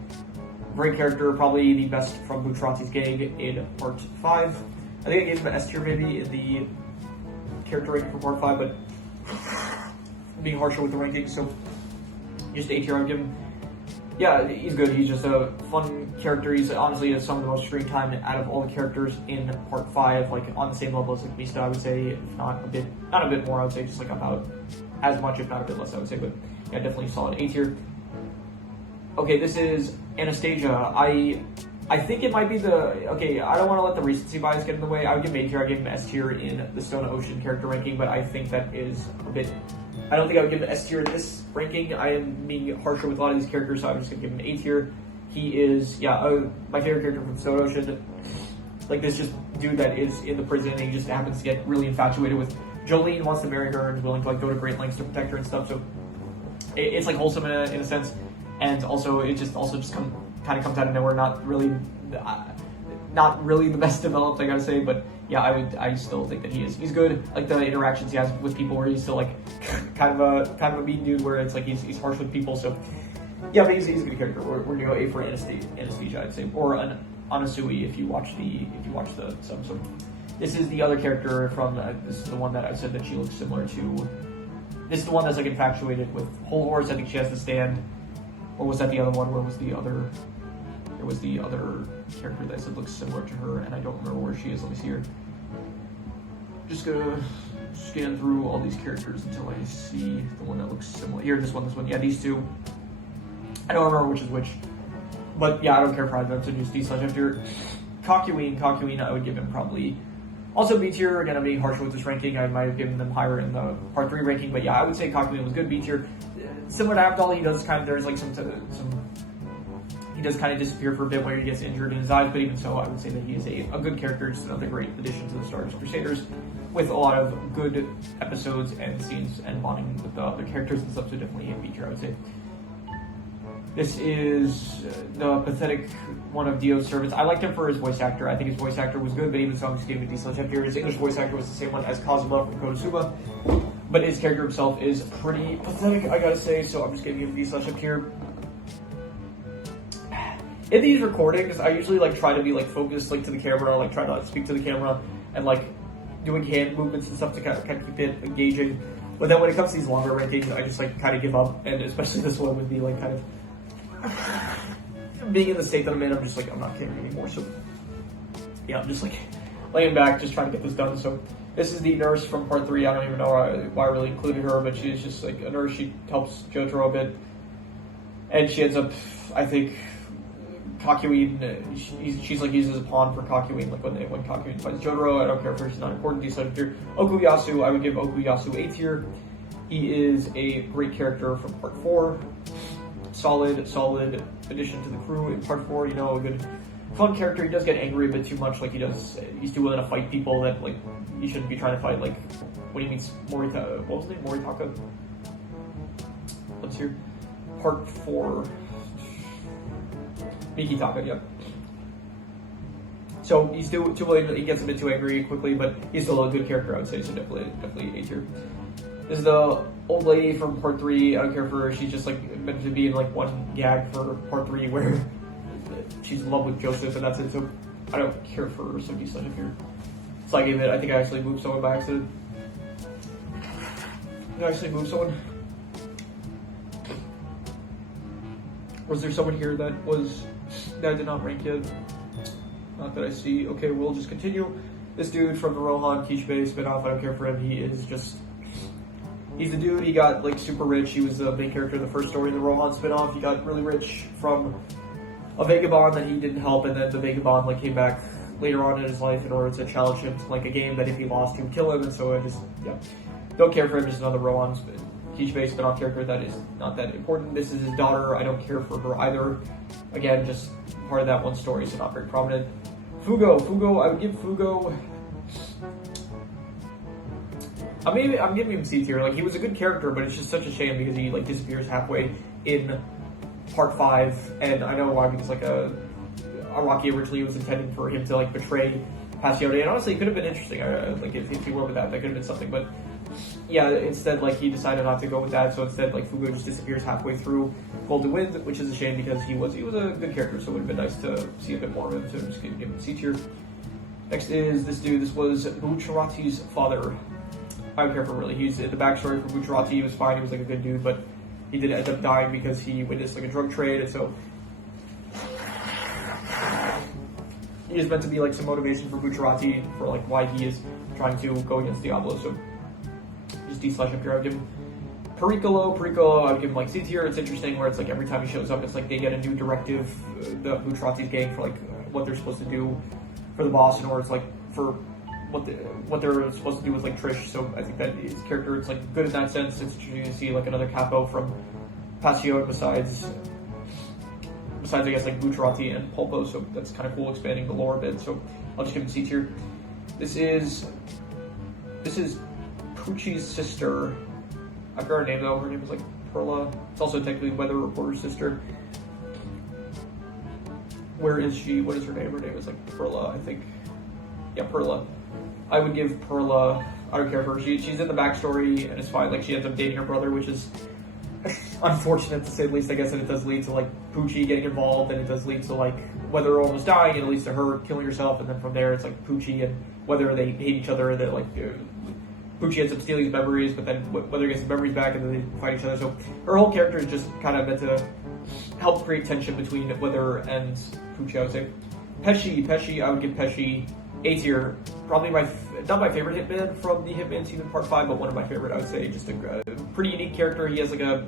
Great character, probably the best from Bucciarati's gang in Part 5. I think I gave him an S tier maybe in the character ranking for Part 5, but being harsher with the rankings, so just A tier I would give him. Yeah, he's good. He's just a fun character. He's honestly has some of the most screen time out of all the characters in Part 5, like on the same level as like Mista, I would say, if not a bit more, I would say, just like about as much, if not a bit less, I would say, but yeah, definitely solid A tier. Okay, this is Anastasia. I think it might be okay, I don't want to let the recency bias get in the way. I would give him A tier. I gave him S tier in the Stone Ocean character ranking, but I think that is a bit. I don't think I would give him S tier in this ranking. I am being harsher with a lot of these characters, so I'm just going to give him an A tier. He is, my favorite character from Stone Ocean. Like this just dude that is in the prison and he just happens to get really infatuated with Jolene, wants to marry her and is willing to like go to great lengths to protect her and stuff. So it's like wholesome in a sense, and also it just kind of comes out of nowhere. Not really the best developed, I gotta say, but yeah, I still think that he's good. Like the interactions he has with people, where he's still like kind of a mean dude, where it's like he's harsh with people. So yeah, but he's a good character. We're gonna go A for Anesthesia, I'd say, or an Anasui if you watch the sub. So this is the other character from this is the one that I said that she looks similar to. This is the one that's like infatuated with Whole Horse. I think she has the stand, or was that the other one? Where was the other? There was the other character that I said looks similar to her, and I don't remember where she is. Let me see here. Just gonna scan through all these characters until I see the one that looks similar. Here, this one. Yeah, these two. I don't remember which is which. But yeah, I don't care for either of them, so just D/F tier. Kakuin, I would give him probably also B tier. Again, I'm being harsher with this ranking. I might have given them higher in the Part 3 ranking, but yeah, I would say Kakuin was good, B tier. Similar to Abdal, he does kind of, there's like some he does kind of disappear for a bit where he gets injured in his eyes, but even so, I would say that he is a good character, just another great addition to the Star Wars Crusaders. with a lot of good episodes and scenes and bonding with the other characters and stuff, so definitely a feature, I would say. This is the pathetic one of Dio's servants. I liked him for his voice actor. I think his voice actor was good, but even so, I'm just giving it a D/F here. His English voice actor was the same one as Kazuma from Konosuba, but his character himself is pretty pathetic, I gotta say, so I'm just giving him a D/F here. In these recordings, I usually like try to be like focused like to the camera, like try to like, speak to the camera, and like doing hand movements and stuff to kind of keep it engaging. But then when it comes to these longer rankings, I just like kind of give up, and especially this one would be like kind of being in the state that I'm in, I'm just like, I'm not caring anymore. So yeah, I'm just like laying back, just trying to get this done. So this is the nurse from part 3. I don't even know why I really included her, but she's just like a nurse. She helps Jojo a bit, and she ends up, I think, Kakuin, she's like uses a pawn for Kakuin, like when Kakuin fights Jojo. I don't care if she's not important. Decide here. Okuyasu, I would give Okuyasu A tier. He is a great character from part 4. Solid addition to the crew in part 4. You know, a good, fun character. He does get angry a bit too much. Like he's too willing to fight people that like he shouldn't be trying to fight. Like when he meets Morita, what was his name? Moritaka. Let's hear part 4. Mikitaka, yep. So he's too willing. He gets a bit too angry quickly, but he's still a good character, I would say. So definitely A tier. This is the old lady from part 3. I don't care for her. She's just like meant to be in like one gag for part 3 where she's in love with Joseph, and that's it. So I don't care for her. So decent if you're. So I gave it. I think I actually moved someone by accident. Did I actually move someone? Was there someone here that I did not rank yet? Not that I see. Okay, we'll just continue. This dude from the Rohan Kishibe spinoff. I don't care for him. He is just. He's the dude, he got like super rich. He was the main character in the first story in the Rohan spinoff. He got really rich from a vagabond that he didn't help, and then the vagabond like came back later on in his life in order to challenge him to like a game that if he lost he would kill him, and so I just don't care for him. Just another Rohan Kishibe spinoff character that is not that important. This is his daughter. I don't care for her either. Again, just part of that one story, so not very prominent. Fugo, I would give Fugo. I'm giving him C tier. Like, he was a good character, but it's just such a shame because he like disappears halfway in part 5. And I know why, because like Araki originally was intending for him to like betray Passione, and honestly, it could have been interesting. Like if he went with that could have been something. But yeah, instead like he decided not to go with that. So instead, like Fugo just disappears halfway through Golden Wind, which is a shame because he was a good character. So it would have been nice to see a bit more of him. So I'm just gonna give him C tier. Next is this dude. This was Bucciarati's father. I don't care for really. He's in the backstory for Bucciarati. He was fine. He was like a good dude, but he did end up dying because he witnessed like a drug trade, and so he is meant to be like some motivation for Bucciarati for like why he is trying to go against Diablo. So just D/F here. I would give him Pericolo, I would give him like C tier. It's interesting where it's like every time he shows up, it's like they get a new directive, the Bucciarati's gang, for like what they're supposed to do for the boss, and or it's like for what they're supposed to do with like Trish. So I think that his character is like good in that sense. It's interesting to see like another capo from Passione besides I guess like Bucciarati and Pulpo. So that's kind of cool, expanding the lore a bit. So I'll just give him C tier. This is Pucci's sister. I forgot her name though. Her name is like Perla. It's also technically Weather Reporter's sister. Where is she? What is her name? Her name is like Perla, I think. Yeah, Perla. I would give Perla, I don't care for her. She's in the backstory and it's fine. Like she ends up dating her brother, which is unfortunate to say the least, I guess, and it does lead to like Pucci getting involved, and it does lead to like Weather almost dying, and it leads to her killing herself, and then from there it's like Pucci and Weather, they hate each other, and then like Pucci ends up stealing his memories, but then Weather gets his memories back, and then they fight each other. So her whole character is just kind of meant to help create tension between Weather and Pucci, I would say. Pesci, I would give Pesci A tier. Probably not my favorite Hitman from the Hitman team in part 5, but one of my favorite, I would say. Just a pretty unique character. He has like a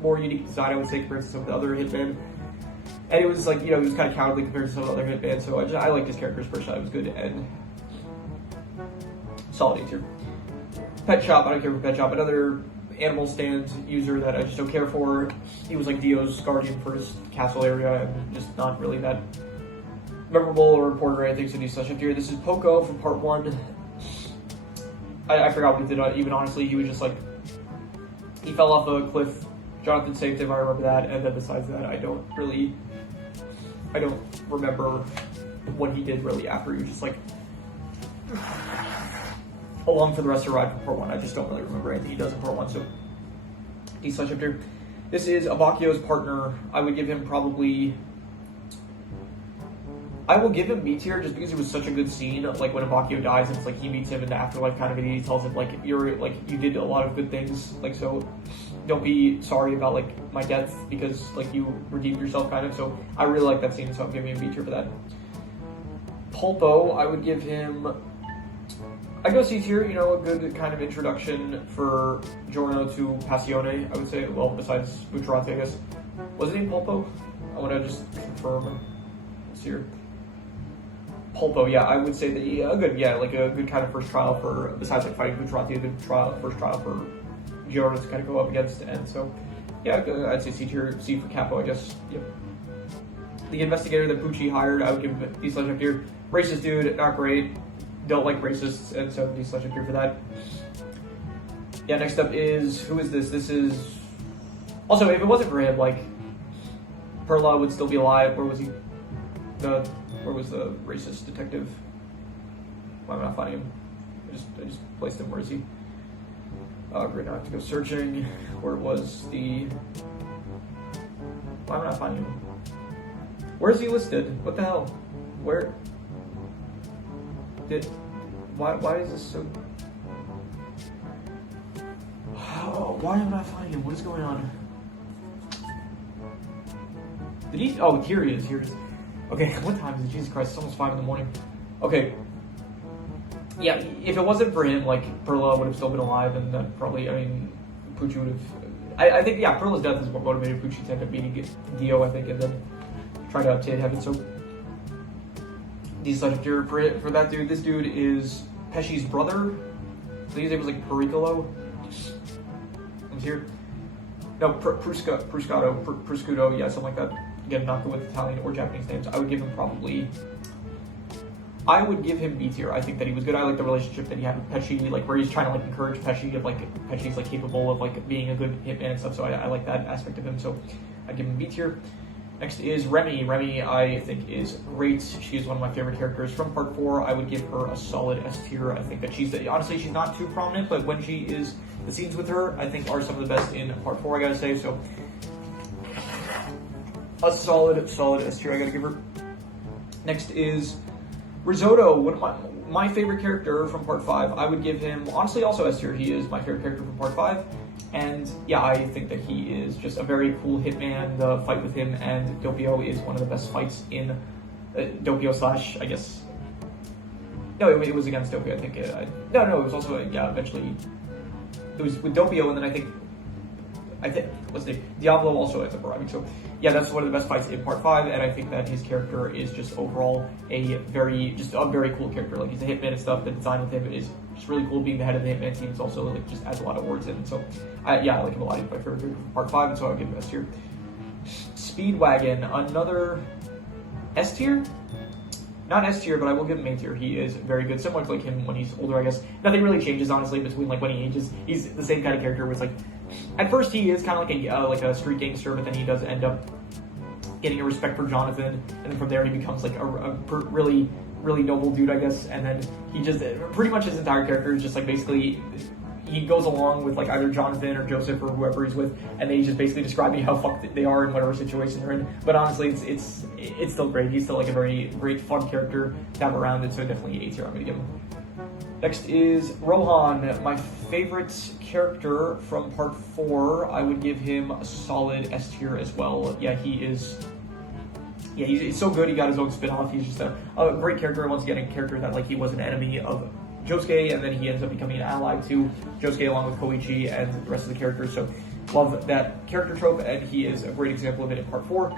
more unique design, I would say, compared to some of the other Hitmen. And it was like, you know, he was kind of cowardly compared to some of the other Hitmen, so I like his character's personality. It was good and solid A tier. Pet Shop, I don't care for Pet Shop. Another animal stand user that I just don't care for. He was like Dio's guardian for his castle area, and just not really that memorable or important or anything, so D/F here. This is Poco from part 1. I forgot what he did. Even honestly, he was just like, he fell off a cliff. Jonathan saved him. I remember that. And then besides that, I don't remember what he did really after. He was just like along for the rest of the ride from part 1. I just don't really remember anything he does in part 1. So D/chapter. This is Abakio's partner. I would give him probably. I will give him B tier just because it was such a good scene. Like when Abakio dies, and it's like he meets him in the afterlife kind of, and he tells him like you did a lot of good things. Like so, don't be sorry about like my death because like you redeemed yourself kind of. So I really like that scene, so I'm giving him B tier for that. Pulpo, I would give him. I go C tier. You know, a good kind of introduction for Giorno to Passione. I would say. Well, besides Bucciarati, I guess. Was it named Pulpo? I want to just confirm. C tier. Pulpo, yeah, I would say that a good kind of first trial for, besides like fighting Bucciarati, a good first trial for Giorno to kind of go up against, and so, yeah, I'd say C tier, C for Capo, I guess, yep. The investigator that Pucci hired, I would give him D/F tier. Racist dude, not great, don't like racists, and so D/F tier for that. Yeah, next up is, who is this? This is, also, if it wasn't for him, like, Perla would still be alive. Where was he? Where was the racist detective? Why am I not finding him? I just placed him. Where is he? Great, now I have to go searching. Where was the... Why am I not finding him? Where is he listed? What the hell? Where... Why is this so... Oh, why am I not finding him? What is going on? Did he... Oh, here he is. Here he is. Okay, what time is it? Jesus Christ, it's almost 5 in the morning. Okay. Yeah, if it wasn't for him, like, Perla would have still been alive, and then probably, I mean, Pucci would have... I think, yeah, Perla's death is what motivated Pucci to end up beating Dio, I think, and then try to obtain heaven, so... D/F tier for that dude. This dude is Pesci's brother. I think his name was, like, Pericolo. He's here. No, Prosciutto, yeah, something like that. Again, not good with Italian or Japanese names. I would give him B tier. I think that he was good. I like the relationship that he had with Pesci, like where he's trying to like encourage Pesci of like Pesci's like capable of like being a good hitman and stuff. So I like that aspect of him. So I'd give him B tier. Next is Remy. Remy, I think, is great. She is one of my favorite characters from part 4. I would give her a solid S tier. I think that honestly, she's not too prominent, but when she is, the scenes with her, I think are some of the best in part 4, I gotta say. So a solid S tier I gotta give her. Next is Risotto, one of my favorite character from part 5. I would give him, honestly, also S tier. He is my favorite character from part 5. And yeah, I think that he is just a very cool hitman. The fight with him and Doppio is one of the best fights in Doppio / I guess. No, it was against Doppio, I think. No, it was also, eventually. It was with Doppio, and then I think, what's the name? Diablo also at the arriving. So yeah, that's one of the best fights in part 5, and I think that his character is just overall a very cool character. Like, he's a hitman and stuff. The design with him is just really cool. Being the head of the hitman team is also like just adds a lot of words in. So I like him a lot. He's my favorite character from part 5, and so I would give him S tier. Speedwagon, another S tier. Not S tier, but I will give him A tier. He is very good, similar to like him when he's older, I guess. Nothing really changes, honestly, between like when he ages. He's the same kind of character where it's like, at first he is kind of like a street gangster, but then he does end up getting a respect for Jonathan, and then from there he becomes like a really noble dude, I guess. And then he just, pretty much his entire character is just like basically, he goes along with like either Jonathan or Joseph or whoever he's with, and they just basically describe how fucked they are in whatever situation they're in. But honestly, it's still great. He's still like a very great, fun character to have around, and so definitely A tier I'm gonna give him. Next is Rohan, my favorite character from part 4. I would give him a solid S tier as well. Yeah, he's so good. He got his own spin-off. He's just a great character. Once again, a character that like he was an enemy of Josuke, and then he ends up becoming an ally to Josuke along with Koichi and the rest of the characters. So love that character trope, and he is a great example of it in part 4.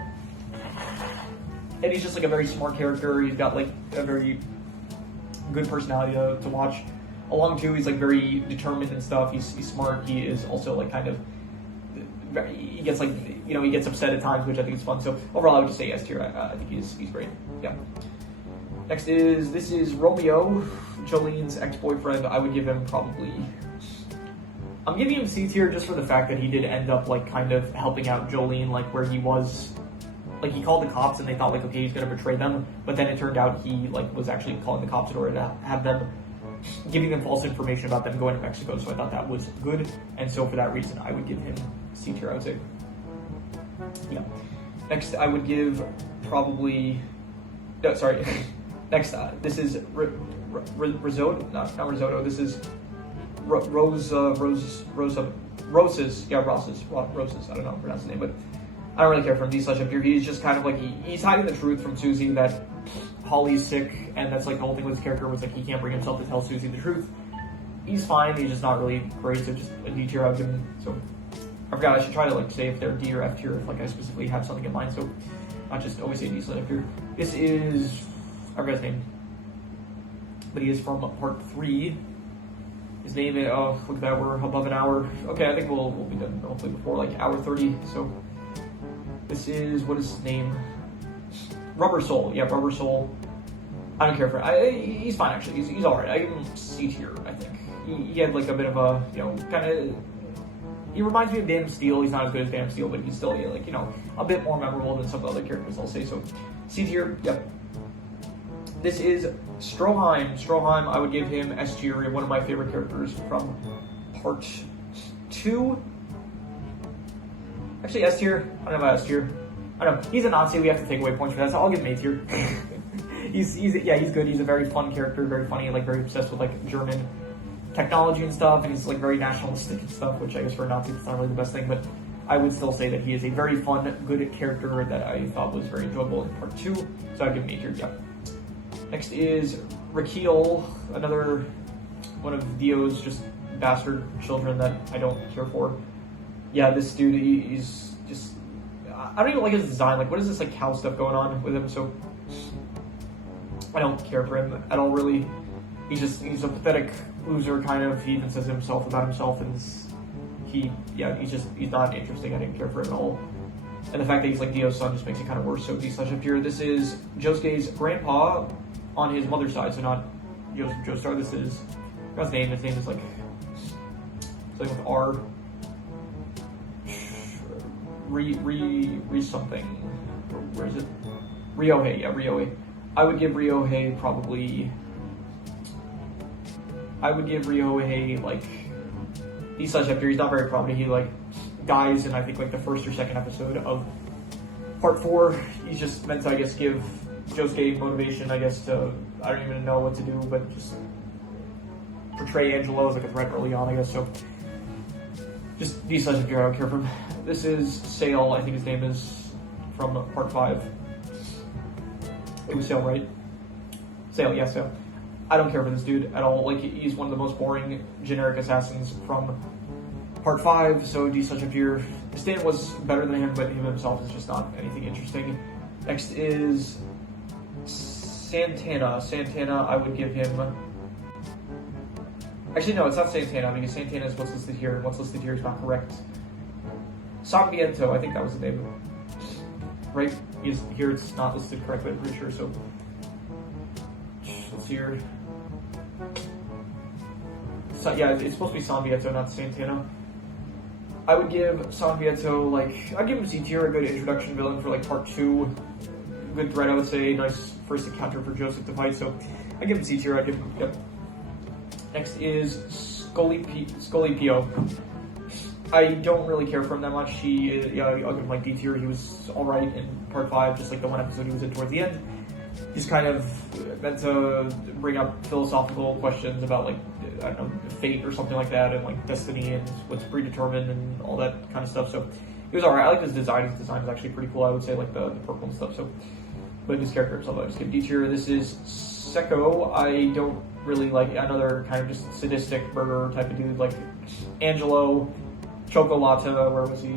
And he's just like a very smart character. He's got like a very good personality to watch. Along too, he's like very determined and stuff. He's smart. He is also like kind of, he gets like, he gets upset at times, which I think is fun. So overall, I would just say S tier. I think he's great. Yeah. Next this is Romeo, Jolene's ex-boyfriend. I would give him probably, I'm giving him C tier just for the fact that he did end up like kind of helping out Jolene, like where he was, like he called the cops and they thought like, okay, he's gonna betray them, but then it turned out he like was actually calling the cops in order to have them, giving them false information about them going to Mexico. So I thought that was good, and so for that reason I would give him C tier, I would say. Yeah. Next I would give probably, no, sorry. Next, this is risotto, not risotto. This is roses. Yeah, roses. I don't know how to pronounce the name, but I don't really care for him. D/F here. He's just kind of like he's hiding the truth from Susie that Holly's sick, and that's like the whole thing with his character was like he can't bring himself to tell Susie the truth. He's fine. He's just not really great. So just a D tier. I would give him. So I forgot. I should try to like say if they're D or F tier if like I specifically have something in mind. So not just always say D/F here. This is, I forgot his name, but he is from part 3. His name is, oh, look at that, we're above an hour. Okay, I think we'll be done hopefully before like hour 30. So this is, what is his name? Rubber Soul. Yeah, Rubber Soul. I don't care for him. He's fine actually. He's alright. I give him C tier, I think. He had like a bit of a, you know, kind of, he reminds me of Damn Steel. He's not as good as Damn Steel, but he's still, yeah, like, you know, a bit more memorable than some of the other characters, I'll say. So C tier, yep. This is Stroheim. Stroheim, I would give him S tier, one of my favorite characters from part 2. Actually, S tier. I don't know about S tier. I don't know. He's a Nazi. We have to take away points for that, so I'll give him A tier. he's good. He's a very fun character, very funny, like very obsessed with like German technology and stuff, and he's like very nationalistic and stuff, which I guess for a Nazi it's not really the best thing, but I would still say that he is a very fun, good character that I thought was very enjoyable in part 2, so I'd give him A tier, yeah. Next is Raquel, another one of Dio's just bastard children that I don't care for. Yeah, this dude, he's just, I don't even like his design. Like, what is this like cow stuff going on with him? So I don't care for him at all, really. He's a pathetic loser, kind of. He even says himself about himself, and he's not interesting. I didn't care for him at all. And the fact that he's like Dio's son just makes it kind of worse. So D/F here. This is Josuke's grandpa on his mother's side, so not Joestar. This is, what's his name? His name is like something with R. Something. Where is it? Ryohei. Yeah, Ryohei. I would give Ryohei probably. I would give Ryohei like D/F here. He's not very prominent. He like dies in I think like the first or second episode of part 4. He's just meant to, I guess, give Josuke motivation, I guess, to, I don't even know what to do, but just portray Angelo as like a threat early on, I guess. So just D/F here. I don't care for him. This is Sale. I think his name is from part 5. It was Sale, right? Sale, yeah, Sale. I don't care for this dude at all. Like, he's one of the most boring generic assassins from part 5, so D/F here. Stan was better than him, but him himself is just not anything interesting. Next is Santana. Santana, I would give him... Actually, no, it's not Santana, because Santana is what's listed here, and what's listed here is not correct. Sambiento, I think that was the name. Right? Here it's not listed correctly, I'm pretty sure, so... Let's see here. So, yeah, it's supposed to be Sambiento, not Santana. I would give Sambiento, like, I'd give him C tier, a good introduction villain for, like, part 2. Good threat, I would say. Nice first encounter for Joseph to fight, so I'd give him C tier, I'd give him, yep. Next is Scolipio. I don't really care for him that much. I'll give him, like, D tier. He was alright in part 5, just like the one episode he was in towards the end. He's kind of meant to bring up philosophical questions about, like, I don't know, fate or something like that, and like destiny and what's predetermined and all that kind of stuff. So it was alright. I like his design. His design is actually pretty cool. I would say, like the purple and stuff. So, but his character himself, I just give D tier. This is Seko. I don't really like, another kind of just sadistic murderer type of dude, like Angelo, Chocolata. Where was he?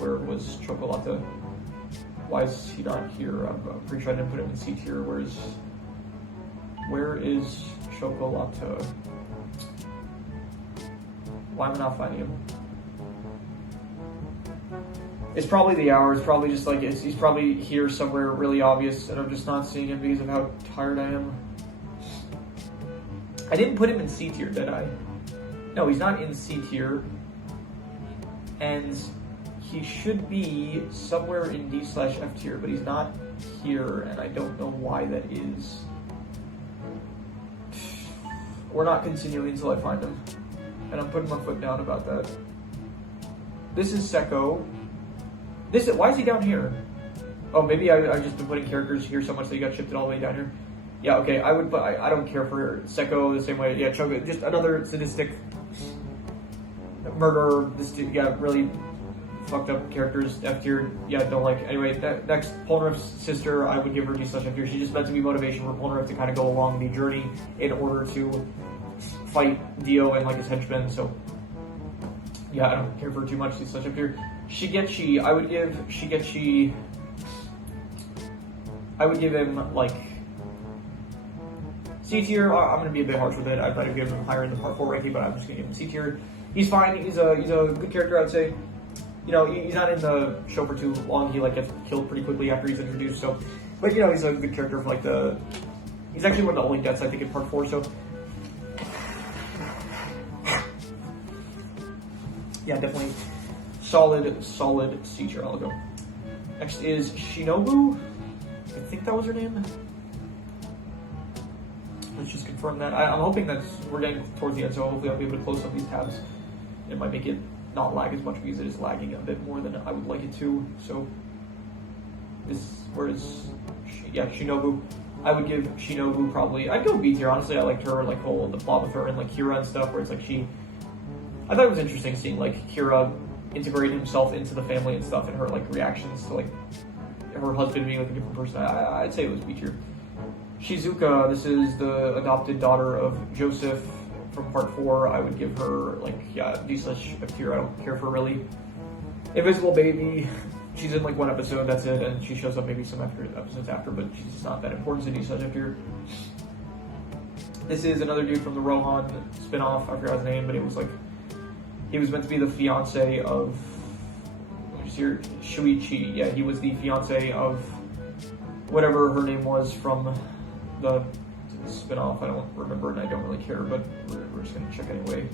Where was Chocolata? Why is he not here? I'm pretty sure I didn't put him in C tier. Where is Chocolata? Why am I not finding him? It's probably the hour. It's probably just like, he's probably here somewhere really obvious, and I'm just not seeing him because of how tired I am. I didn't put him in C tier, did I? No, he's not in C tier. And he should be somewhere in D/F tier, but he's not here, and I don't know why that is. We're not continuing until I find him. And I'm putting my foot down about that. This is Seko. Why is he down here? Oh, maybe I've just been putting characters here so much that he got shifted all the way down here. Yeah, okay, I don't care for Seko the same way. Yeah, Choga, just another sadistic murderer. This dude, yeah, really fucked up characters. F tier, yeah, don't like. Anyway, next, Polnareff's sister, I would give her D/F tier. She's just meant to be motivation for Polnareff to kind of go along the journey in order to fight Dio and like his henchmen, so yeah, I don't care for her too much. D/F tier. Shigechi, I would give Shigechi, I would give him like C tier. I'm going to be a bit harsh with it. I'd try to give him higher in the part 4 ranking, but I'm just going to give him C tier. He's fine. He's a good character, I'd say. You know, he's not in the show for too long. He like gets killed pretty quickly after he's introduced. So, but you know, he's a good character for like he's actually one of the only deaths I think in part 4. So, yeah, definitely solid C tier. I'll go. Next is Shinobu. I think that was her name. Let's just confirm that. I'm hoping that we're getting towards the end, so hopefully I'll be able to close some of these tabs. It might make it not lag as much because it is lagging a bit more than I would like it to. So Shinobu. I would give Shinobu probably, I'd go B tier. Honestly, I liked her, like the plot with her and like Kira and stuff, where it's like I thought it was interesting seeing like Kira integrate himself into the family and stuff, and her like reactions to like her husband being like a different person. I'd say it was B tier. Shizuka, this is the adopted daughter of Joseph from part 4. I would give her like, yeah, D/F tier. I don't care for really. Invisible Baby, she's in like one episode, that's it, and she shows up maybe some episodes after, but she's just not that important, so D/F tier. This is another dude from the Rohan spin-off. I forgot his name, but it was like, he was meant to be the fiance of, Shuichi. Yeah, he was the fiance of whatever her name was from the spin-off. I don't remember and I don't really care, but we're just gonna check anyway.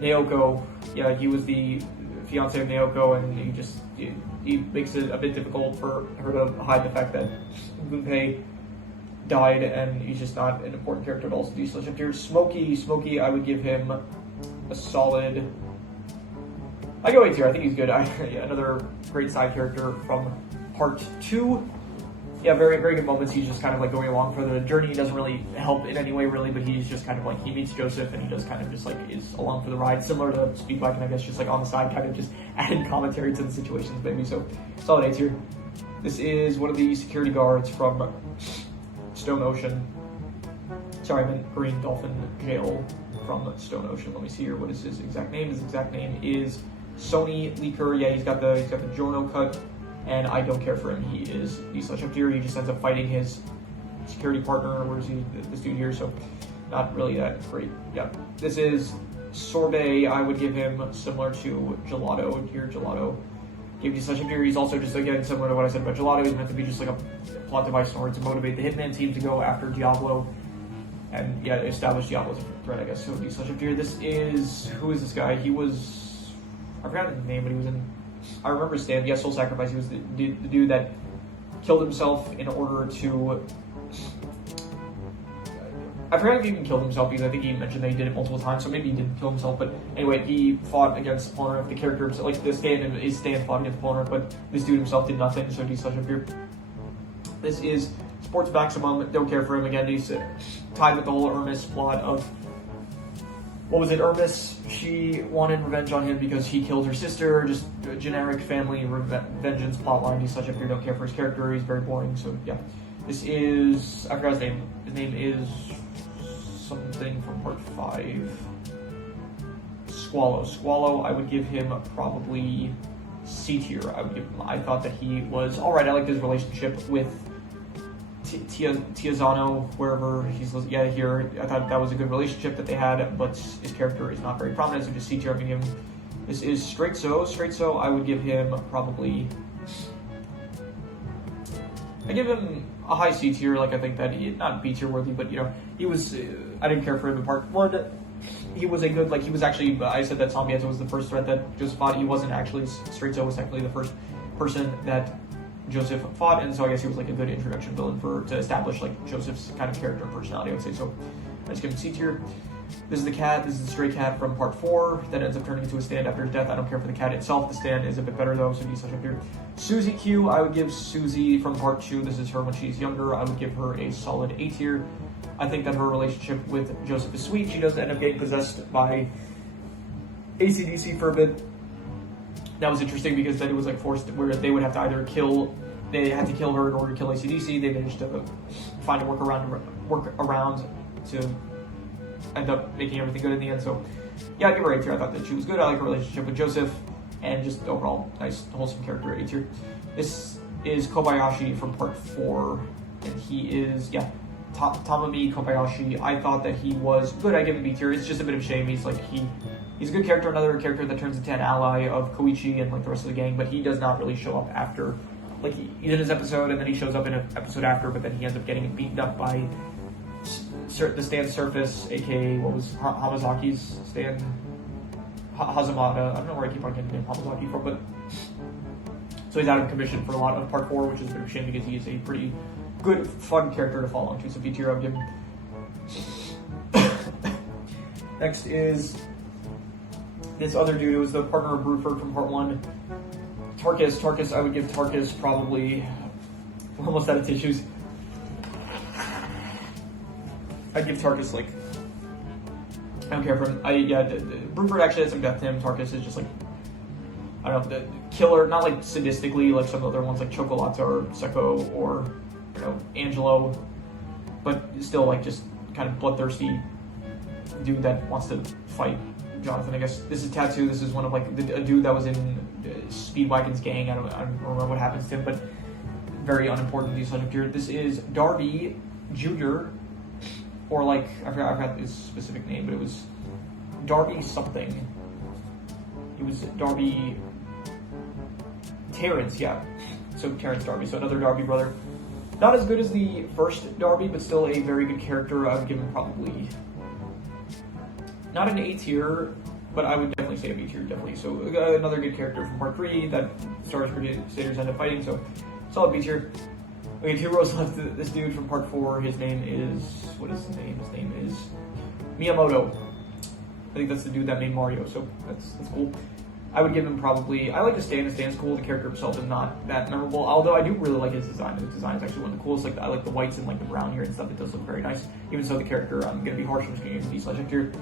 Naoko, yeah, he was the fiance of Naoko, and he makes it a bit difficult for her to hide the fact that Gunpei died, and he's just not an important character at all. So D/F tier. Smokey, I would give him a solid. I go A tier. I think he's good. Yeah, another great side character from part 2. Yeah, very, very good moments. He's just kind of like going along for the journey. He doesn't really help in any way, really, but he's just kind of like, he meets Joseph and he just kind of just like is along for the ride, similar to Speedbike, and I guess just like on the side, kind of just adding commentary to the situations, maybe. So, solid A tier. This is one of the security guards from Stone Ocean. Sorry, I meant Green Dolphin Jail from Stone Ocean. Let me see here. What is his exact name? His exact name is Sony Leaker. Yeah, he's got the Jono cut. And I don't care for him. He is D/F tier. He just ends up fighting his security partner. Where is he? This dude here. So not really that great. Yeah. This is Sorbet. I would give him similar to Gelato. Here, Gelato. Give D/F tier. He's also just, again, similar to what I said about Gelato. He's meant to be just like a plot device in order to motivate the Hitman team to go after Diablo. And yeah, establish Diablo as a threat, I guess. So D/F tier. This is, who is this guy? He was, I forgot his name, but he was in, I remember Stan, yes, Soul Sacrifice. He was the dude that killed himself in order to, I forgot if he even killed himself, because I think he mentioned that he did it multiple times, so maybe he didn't kill himself, but anyway, he fought against Polnareff, the character himself, like the Stan fought against Polnareff, but this dude himself did nothing, so D/F tier. This is Sports Maximum, don't care for him, again, he's tied with the whole Hermes plot of, what was it, Hermes? She wanted revenge on him because he killed her sister. Just a generic family vengeance plotline. He's such a fear, don't care for his character. He's very boring. So yeah, this is, I forgot his name. His name is something from part 5. Squallow. I would give him probably C tier. I thought that he was all right. I liked his relationship with Tiazano, wherever he's, yeah, here. I thought that was a good relationship that they had, but his character is not very prominent, so just C tier. I'm gonna give him This is Straight So. Straight So, I would give him probably... I give him a high C tier. Like, I think that he, not B tier worthy, but, you know, he was, I didn't care for him in part 1. He was a good, like, he was actually, I said that Tomiezo was the first threat that Joseph fought. He wasn't actually, Straight So was technically the first person that Joseph fought, and so I guess he was like a good introduction villain to establish like Joseph's kind of character and personality, I would say. So I just give him C tier. This is the cat. This is the stray cat from part 4 that ends up turning into a stand after his death. I don't care for the cat itself. The stand is a bit better though, so D such up here. Susie Q, I would give Susie from part 2. This is her when she's younger. I would give her a solid A tier. I think that her relationship with Joseph is sweet. She does end up getting possessed by AC/DC for a bit. That was interesting because then it was like forced where they would have to either they had to kill her in order to kill AC/DC. They managed to find a workaround to end up making everything good in the end. So yeah, I give her A tier. I thought that she was good. I like her relationship with Joseph and just overall nice, wholesome character, A tier. This is Kobayashi from part 4, and he is, yeah, Tamami Kobayashi. I thought that he was good. I give him B tier. It's just a bit of a shame. He's a good character, another character that turns into an ally of Koichi and like the rest of the gang, but he does not really show up after. Like, he's in his episode, and then he shows up in an episode after, but then he ends up getting beaten up by the stand surface, aka, what was Hamazaki's stand? Hazamada. I don't know where I keep on getting the name Hamazaki from, but... So he's out of commission for a lot of part 4, which is a bit of a shame because he is a pretty good, fun character to follow along to. So B tier, I would give him. Next is this other dude who was the partner of Bruford from part 1. Tarkus, I would give Tarkus probably, we're almost out of tissues. I'd give Tarkus like, I don't care for him. Bruford actually has some depth to him. Tarkus is just like, I don't know, the killer, not like sadistically like some other ones like Chocolata or Seko or, you know, Angelo, but still like just kind of bloodthirsty dude that wants to fight Jonathan, I guess. This is Tattoo. This is one of like a dude that was in Speedwagon's gang. I don't remember what happens to him, but very unimportant these subject here. This is Darby Jr. or like I forgot his specific name, but it was Darby something. It was Darby Terrence, yeah. So Terrence Darby, so another Darby brother. Not as good as the first Darby, but still a very good character. I would give him probably not an A tier, but I would definitely say a B tier, definitely. So another good character from part 3 that Star Wars Crusaders end up fighting, so solid B tier. Okay, 2 rows left. This dude from part 4, his name is, what is his name? His name is Miyamoto. I think that's the dude that made Mario, so that's cool. I would give him probably, I like the stand. The stand's cool. The character himself is not that memorable, although I do really like his design. His design is actually one of the coolest. Like, I like the whites and like the brown here and stuff. It does look very nice. Even so, the character, I'm going to be harsh. I'm just going to give him D/F tier.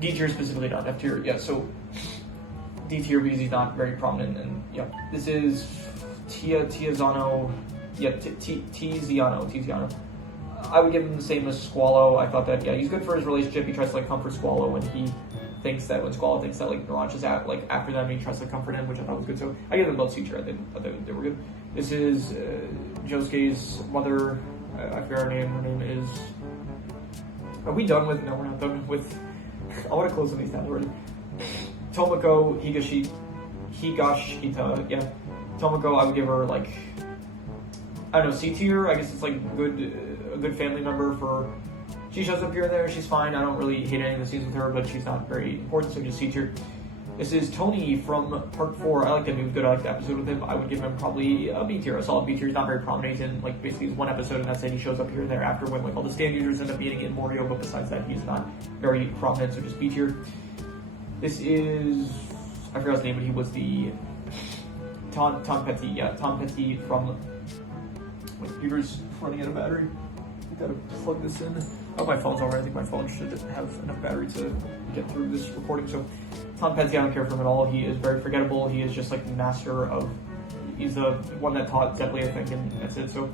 D tier specifically, not F tier. Yeah, so D tier because he's not very prominent. And yeah, this is Tiziano. Yeah, Tiziano. I would give him the same as Squallow. I thought that, yeah, he's good for his relationship. He tries to like comfort Squallow when Squallow thinks that like Naranj is out, like after them, he tries to comfort him, which I thought was good. So I give them both C tier. I thought they were good. This is Josuke's mother. I forget her name. Her name is. Are we done with? No, we're not done with. I want to close some of these tabs already. Tomoko Higashita. Yeah, Tomoko. I would give her like, I don't know, C tier. I guess it's like a good family member for. She shows up here and there, she's fine. I don't really hate any of the scenes with her, but she's not very important, so just C tier. This is Tony from part 4. I like him, he was good. I like the episode with him. I would give him probably a B tier, a solid B tier. He's not very prominent in like basically one episode, and that's it. He shows up here and there after when like all the stand users end up meeting in Morio, but besides that, he's not very prominent, so just B tier. This is, I forgot his name, but he was the Tom Petty. Yeah, Tom Petty from, my computer's running out of battery. I gotta plug this in. Oh, my phone's alright. I think my phone should have enough battery to get through this recording. So, Tom Petty, I don't care for him at all. He is very forgettable. He is just like the master of. He's the one that taught Zeppeli, I think, and that's it. So,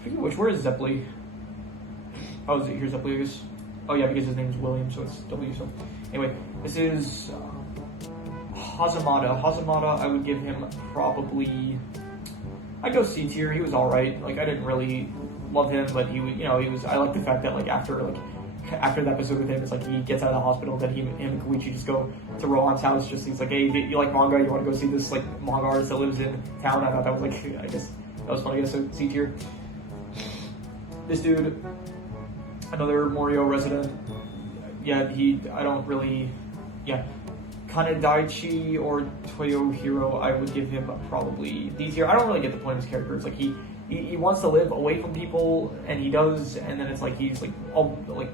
speaking of which, where is Zeppeli? Oh, is it here's Zeppeli? I guess. Oh yeah, because his name is William, so it's W. So, anyway, this is Hazamada. Hazamada, I would give him probably. I'd go C tier. He was alright. Like, I didn't really love him, but he was, I like the fact that like after like after the episode with him, it's like he gets out of the hospital, then him and Koichi just go to Rohan's house. Just he's like, hey, you like manga? You want to go see this like manga artist that lives in town? I thought that was like, I guess that was funny. I guess so C tier. This dude, another Morio resident. Yeah, I don't really, Kanedaichi or Toyohiro, I would give him probably D tier. I don't really get the point of his character. It's like he wants to live away from people, and he does, and then it's like he's like all like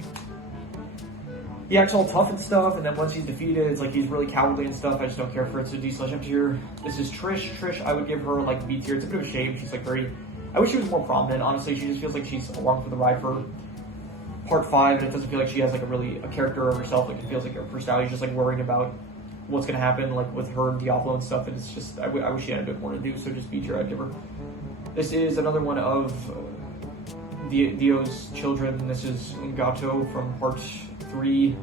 he acts all tough and stuff, and then once he's defeated, it's like he's really cowardly and stuff. I just don't care for it. So D/F tier. This is Trish. Trish, I would give her like B tier. It's a bit of a shame. She's like very. I wish she was more prominent. Honestly, she just feels like she's along for the ride for part 5, and it doesn't feel like she has like a character of herself. Like it feels like her personality is just like worrying about what's gonna happen like with her and Diablo and stuff, and it's just I wish she had a bit more to do. So just B tier, I'd give her. This is another one of Dio's children. This is Ungato from part 3.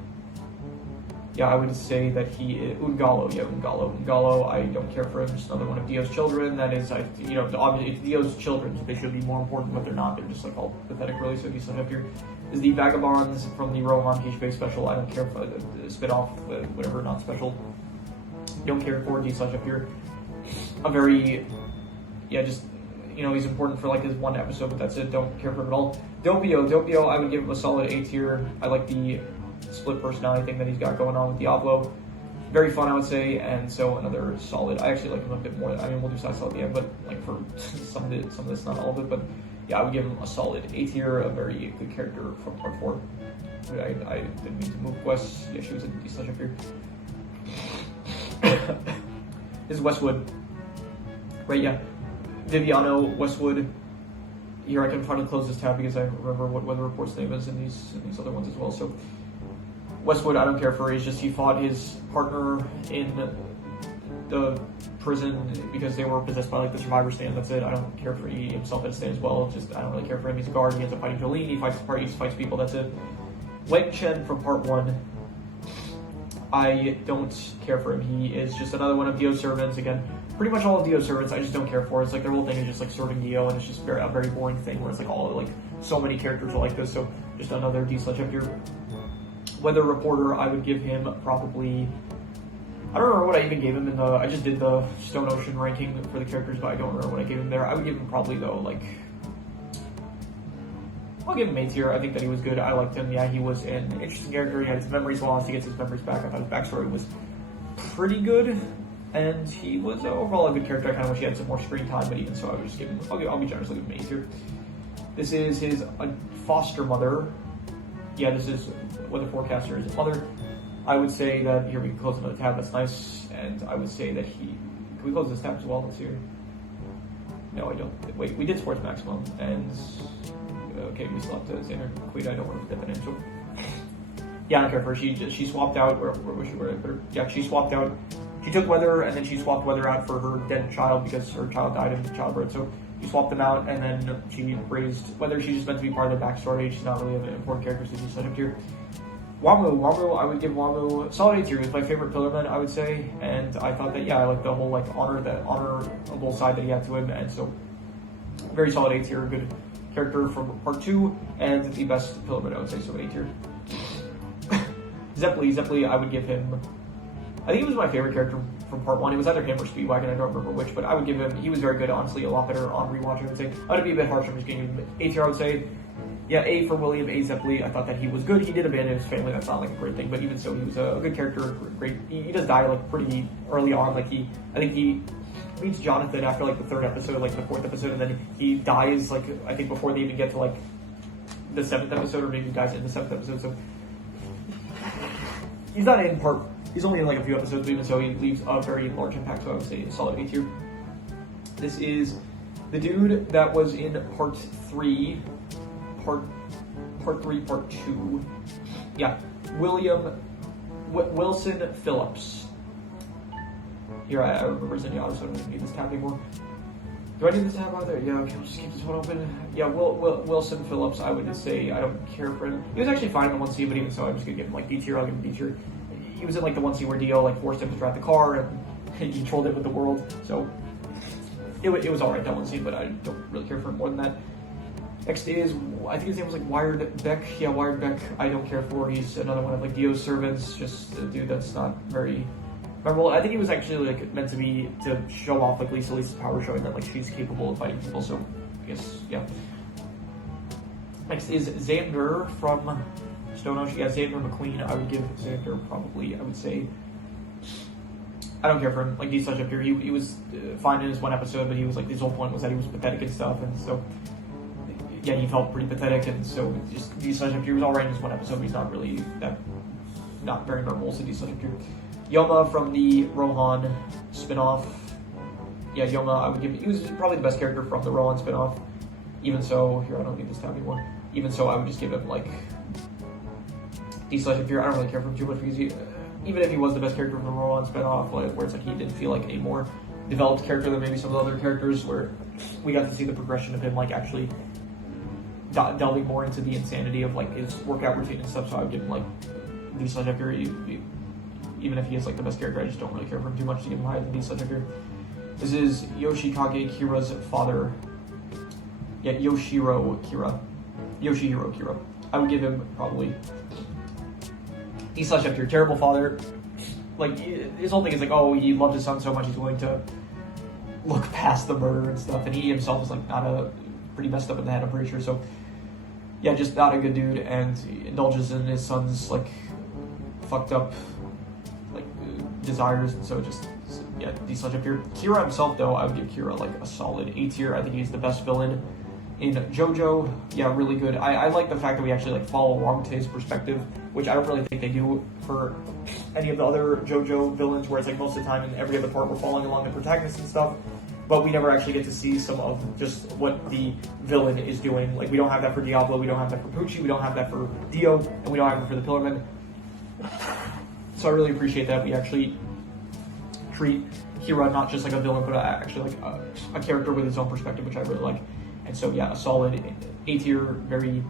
Yeah, I would say that he is Ungalo. Yeah, Ungalo. I don't care for him. Just another one of Dio's children. That is, obviously it's Dio's children. They should be more important, but they're not. They're just like all pathetic, really. So he's up here. Is the Vagabonds from the Rohan Kishibe special. I don't care for the spin-off, whatever, not special. Don't care for D/ up here. A very, just. He's important for like his one episode, but that's it. Don't care for him at all. Doppio, I would give him a solid A tier. I like the split personality thing that he's got going on with Diablo. Very fun, I would say, and so another solid. I actually like him a bit more. I mean, we'll do side at the end, but like for some of this, not all of it, but yeah, I would give him a solid A tier. A very good character from part 4. I didn't mean to move Wes. Yeah, she was in D/ up here. This is Westwood. Right, yeah. Viviano, Westwood. Here I can finally close this tab because I remember what Weather Report's name is in these other ones as well. So Westwood, I don't care for. He's just he fought his partner in the prison because they were possessed by like the survivor stand. That's it. I don't care for he himself at a stand as well. Just I don't really care for him. He's a guard. He ends up fighting Jolene. He fights people. That's it. Wen Chen from part 1. I don't care for him. He is just another one of Dio's servants again. Pretty much all of Dio's servants, I just don't care for. It's like their whole thing is just like serving Dio, and it's just a very boring thing where it's like all like so many characters are like this. So just another D/ up here. Weather Reporter, I would give him probably. I don't remember what I even gave him in the. I just did the Stone Ocean ranking for the characters, but I don't remember what I gave him there. I would give him probably though like. I'll give him A tier. I think that he was good. I liked him. Yeah, he was an interesting character. He had his memories lost. He gets his memories back. I thought his backstory was pretty good. And he was overall a good character. I kind of wish he had some more screen time, but even so, I would just give him. I'll be generous. I'll give him A tier. This is his foster mother. Yeah, this is Weather Forecaster is his mother. I would say that here we can close another tab. That's nice. And I would say that he. Can we close this tab as well? Let's see here. No, I don't. Wait, we did Sports Maximum, and okay, we still have to Xander Queen. I don't want to forget that name. So yeah, I don't care for her. She swapped out. Where was she? Yeah, she swapped out. She took Weather, and then she swapped Weather out for her dead child because her child died in childbirth. So she swapped them out, and then she raised Weather. She's just meant to be part of the backstory. She's not really an important character, so she's set up here. Wamu, I would give Wamu solid A tier. He was my favorite Pillarman, I would say, and I thought that I like the whole like honorable side that he had to him, and so very solid A tier. Good character from part 2, and the best Pillarman, I would say, so A tier. Zeppeli, I would give him. I think he was my favorite character from part 1. It was either him or Speedwagon, I don't remember which, but I would give him, he was very good, honestly, a lot better on rewatch, I would say. I would be a bit harsh, I'm just giving him A tier, I would say. Yeah, A for William, A Zeppeli. I thought that he was good. He did abandon his family, that's not like a great thing, but even so, he was a good character, great. He does die like pretty early on, like I think he meets Jonathan after like the 3rd episode, like the 4th episode, and then he dies like, I think before they even get to like the 7th episode, or maybe he dies in the 7th episode, so. He's not in part. He's only in like a few episodes, but even so, he leaves a very large impact. So I would say a solid A tier. This is the dude that was in part 3, part 2. Yeah, Wilson Phillips. Here I remember Zenyatta, so I don't need this tab anymore. Do I need this tab either? Yeah, okay, I'll just keep this one open. Yeah, Wilson Phillips, I would just say I don't care for him. He was actually fine in the one scene, but even so, I'm just gonna give him like D tier. I'll give him D tier. He was in like the one scene where Dio like forced him to drive the car and he controlled it with the world. So it was alright that one scene, but I don't really care for him more than that. Next is, I think his name was like Wired Beck. Yeah, Wired Beck, I don't care for. He's another one of like Dio's servants, just a dude that's not very memorable. I think he was actually like meant to be to show off like Lisa's power, showing that like she's capable of fighting people. So I guess yeah. Next is Xander from Stone Ocean. Yeah, Xander McQueen. I would give Xander probably. I would say I don't care for him. Like D/Up here, he was fine in his one episode, but he was like his whole point was that he was pathetic and stuff, and so yeah, he felt pretty pathetic, and so just D/Up here was alright in his one episode, but he's not really not very memorable. So D/Up here. Yoma from the Rohan spinoff. Yeah, Yoma, I would give. He was probably the best character from the Rohan spinoff. Even so, here I don't need this tab anymore. Even so, I would just give him like D/Up here. I don't really care for him too much because even if he was the best character from the Rohan spinoff, like, where it's like he didn't feel like a more developed character than maybe some of the other characters, where we got to see the progression of him like actually delving more into the insanity of like his workout routine and stuff. So I would give him like D/Up here. Even if he is like the best character, I just don't really care for him too much to give him higher than D/Up here. This is Yoshikage Kira's father. Yeah, Yoshihiro Kira. I would give him probably D/Up here. Terrible father. Like his whole thing is like, oh, he loved his son so much he's willing to look past the murder and stuff, and he himself is like pretty messed up in the head, I'm pretty sure. So yeah, just not a good dude, and indulges in his son's like fucked up like desires, and so just yeah, D/Up here. Kira himself though, I would give Kira like a solid A tier. I think he's the best villain in Jojo. Yeah, really good. I like the fact that we actually like follow along to his perspective, which I don't really think they do for any of the other Jojo villains, where it's like most of the time in every other part we're following along the protagonist and stuff, but we never actually get to see some of just what the villain is doing. Like we don't have that for Diablo, we don't have that for Pucci, we don't have that for Dio, and we don't have it for the Pillarmen. So I really appreciate that we actually treat Kira not just like a villain, but actually like a character with his own perspective, which I really like. And so yeah, a solid A tier, very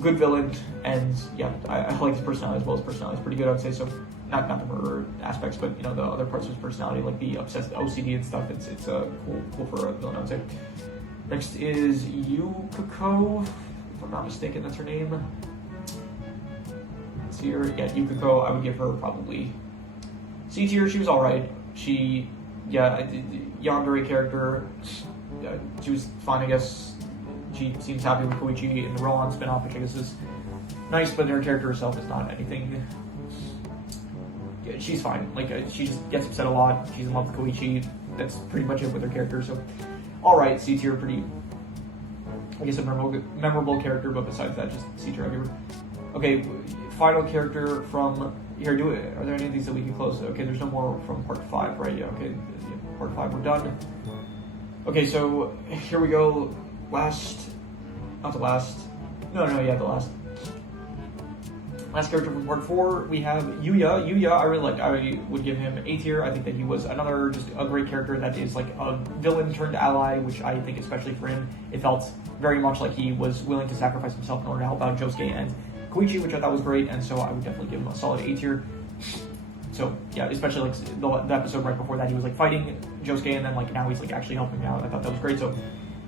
good villain, and yeah, I like his personality as well. His personality is pretty good, I would say. So not the murder aspects, but you know the other parts of his personality, like the obsessed OCD and stuff. It's cool for a villain, I would say. Next is Yukiko, if I'm not mistaken, that's her name. Let's see her. Yeah, Yukiko. I would give her probably C tier. She was alright. She, yeah, yandere character. She was fine, I guess. She seems happy with Koichi in the Rohan spinoff, which I guess is nice, but her character herself is not anything. Yeah, she's fine. Like, she just gets upset a lot. She's in love with Koichi. That's pretty much it with her character. So, alright, C tier, pretty, I guess, a memorable character, but besides that, just C tier. Okay, final character from here. Are there any of these that we can close? Okay, there's no more from part 5, right? Yeah, okay, part 5, we're done. Okay, so here we go. The last. Last character from part 4, we have Yuya. Yuya, I really like. I would give him A tier. I think that he was another just a great character that is like a villain turned ally, which I think especially for him, it felt very much like he was willing to sacrifice himself in order to help out Josuke and Koichi, which I thought was great, and so I would definitely give him a solid A tier. So yeah, especially like the episode right before that, he was like fighting Josuke, and then like now he's like actually helping me out. I thought that was great. So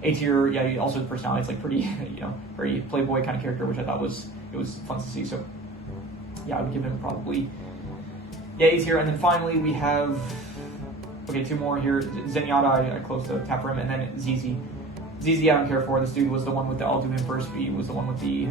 A tier, yeah. Also his personality is like pretty, very playboy kind of character, which I thought was fun to see. So yeah, I would give him probably A tier. And then finally we have two more here. Zenyatta, I closed the tab for him, and then ZZ. ZZ I don't care for. This dude was the one with the I'll do him first. He was the one with the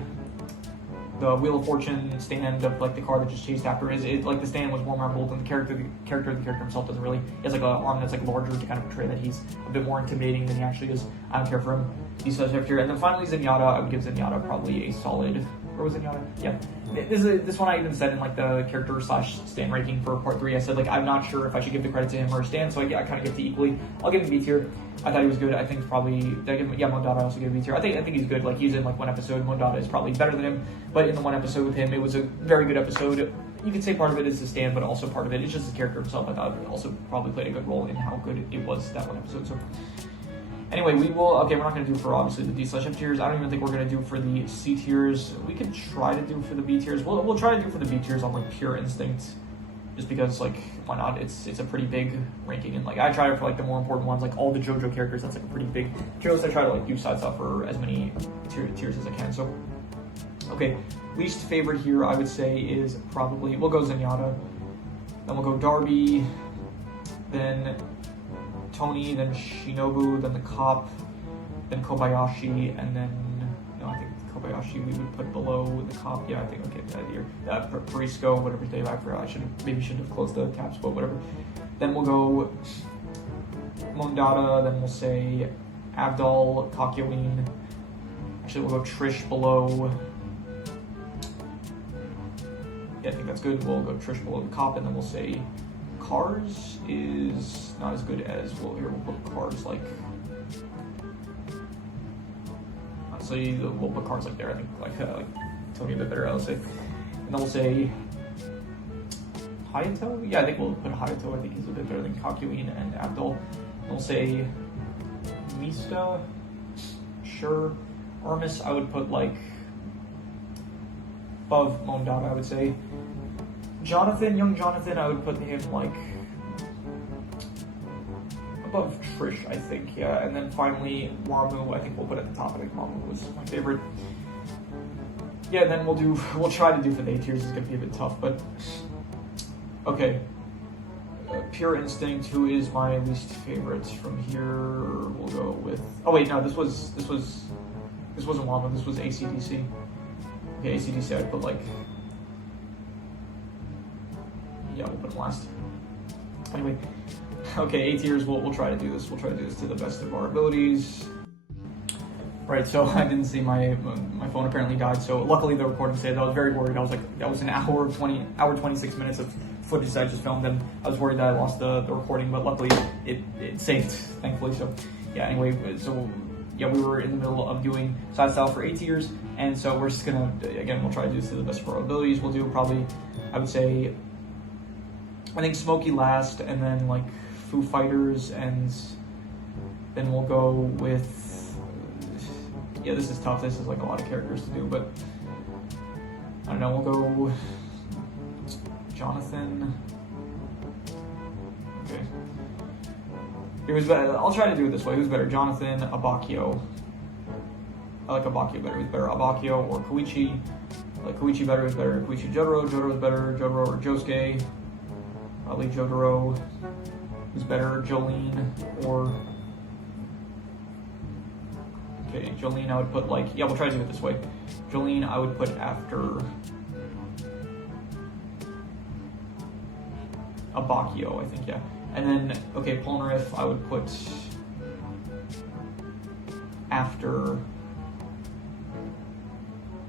Wheel of Fortune stand of like the car that just chased after it like the stand was more memorable than the character. The character himself doesn't really. He has like an arm that's like larger to kind of portray that he's a bit more intimidating than he actually is. I don't care for him. He's such a here. And then finally Zenyatta, I would give Zenyatta probably a solid. Where was Zenyatta? Yeah. This one I even said in like the character / stand ranking for part 3. I said like I'm not sure if I should give the credit to him or Stan, so I kind of give it equally. I'll give him B tier. I thought he was good. I think probably Mondada I also give B tier. I think he's good. Like he's in like one episode. Mondada is probably better than him, but in the one episode with him, it was a very good episode. You could say part of it is the stand, but also part of it is just the character himself. I thought also probably played a good role in how good it was that one episode. So anyway, we will. Okay, we're not going to do for obviously the D/F tiers. I don't even think we're going to do for the C tiers. We could try to do for the B tiers. We'll try to do for the B tiers on like pure instinct. just because, like, why not? It's a pretty big ranking, and like I try for like the more important ones, like all the JoJo characters. That's like a pretty big tier list. I try to like do side stuff for as many tiers as I can. So, okay, least favorite here I would say is probably we'll go Zenyatta, then we'll go Darby, then Tony, then Shinobu, then the Cop, then Kobayashi, and then no, I think Kobayashi we would put below the Cop. Yeah, I think okay that year. Parisco, whatever his name I forgot. Maybe should have closed the tabs, but whatever. Then we'll go Mondada. Then we'll say Abdal, Kakyoin. Actually, we'll go Trish below. Yeah, I think that's good. We'll go Trish below the Cop, and then we'll say Cars is not as good as we'll put Cars like. Honestly, we'll put Cars like there. I think like Tony a bit better. I'll say, and then we'll say Hayato. Yeah, I think we'll put Hayato. I think he's a bit better than Kakyoin and Abdul. And we'll say Mista. Sure. Armis, I would put like above Mondada, I would say. Jonathan, young Jonathan, I would put him like above Trish, I think, yeah. And then finally, Wamu, I think we'll put at the top. I think Wamu was my favorite. Yeah, and then we'll try to do for the A tiers. It's gonna be a bit tough, but okay. Pure Instinct, who is my least favorite from here? We'll go with. Oh wait, no, this wasn't Wamu. This was AC/DC. Okay, AC/DC, I'd put like. Yeah, we'll put him last. Anyway, okay, A tiers. We'll try to do this. We'll try to do this to the best of our abilities. Right, so I didn't see my phone apparently died. So luckily the recording saved. I was very worried. I was like, that was an hour 26 minutes of footage that I just filmed, and I was worried that I lost the recording. But luckily it saved, thankfully. So yeah. Anyway, so yeah, we were in the middle of doing side style for A tiers, and so we're just gonna again we'll try to do this to the best of our abilities. We'll do probably I would say. I think Smokey last, and then like Foo Fighters, and then we'll go with. Yeah, this is tough. This is like a lot of characters to do, but I don't know. We'll go Jonathan. Okay. It was better. I'll try to do it this way. Who's better, Jonathan, Abakio? I like Abakio better. Who's better, Abakio or Koichi? I like Koichi better. Who's better, Koichi? Jotaro. Jotaro's better. Jotaro or Josuke? Probably Jotaro. Who's better, Jolene or... Okay, Jolene I would put like... Yeah, we'll try to do it this way. Jolene I would put after... Abakio, I think, yeah. And then, okay, Polnareff I would put... after...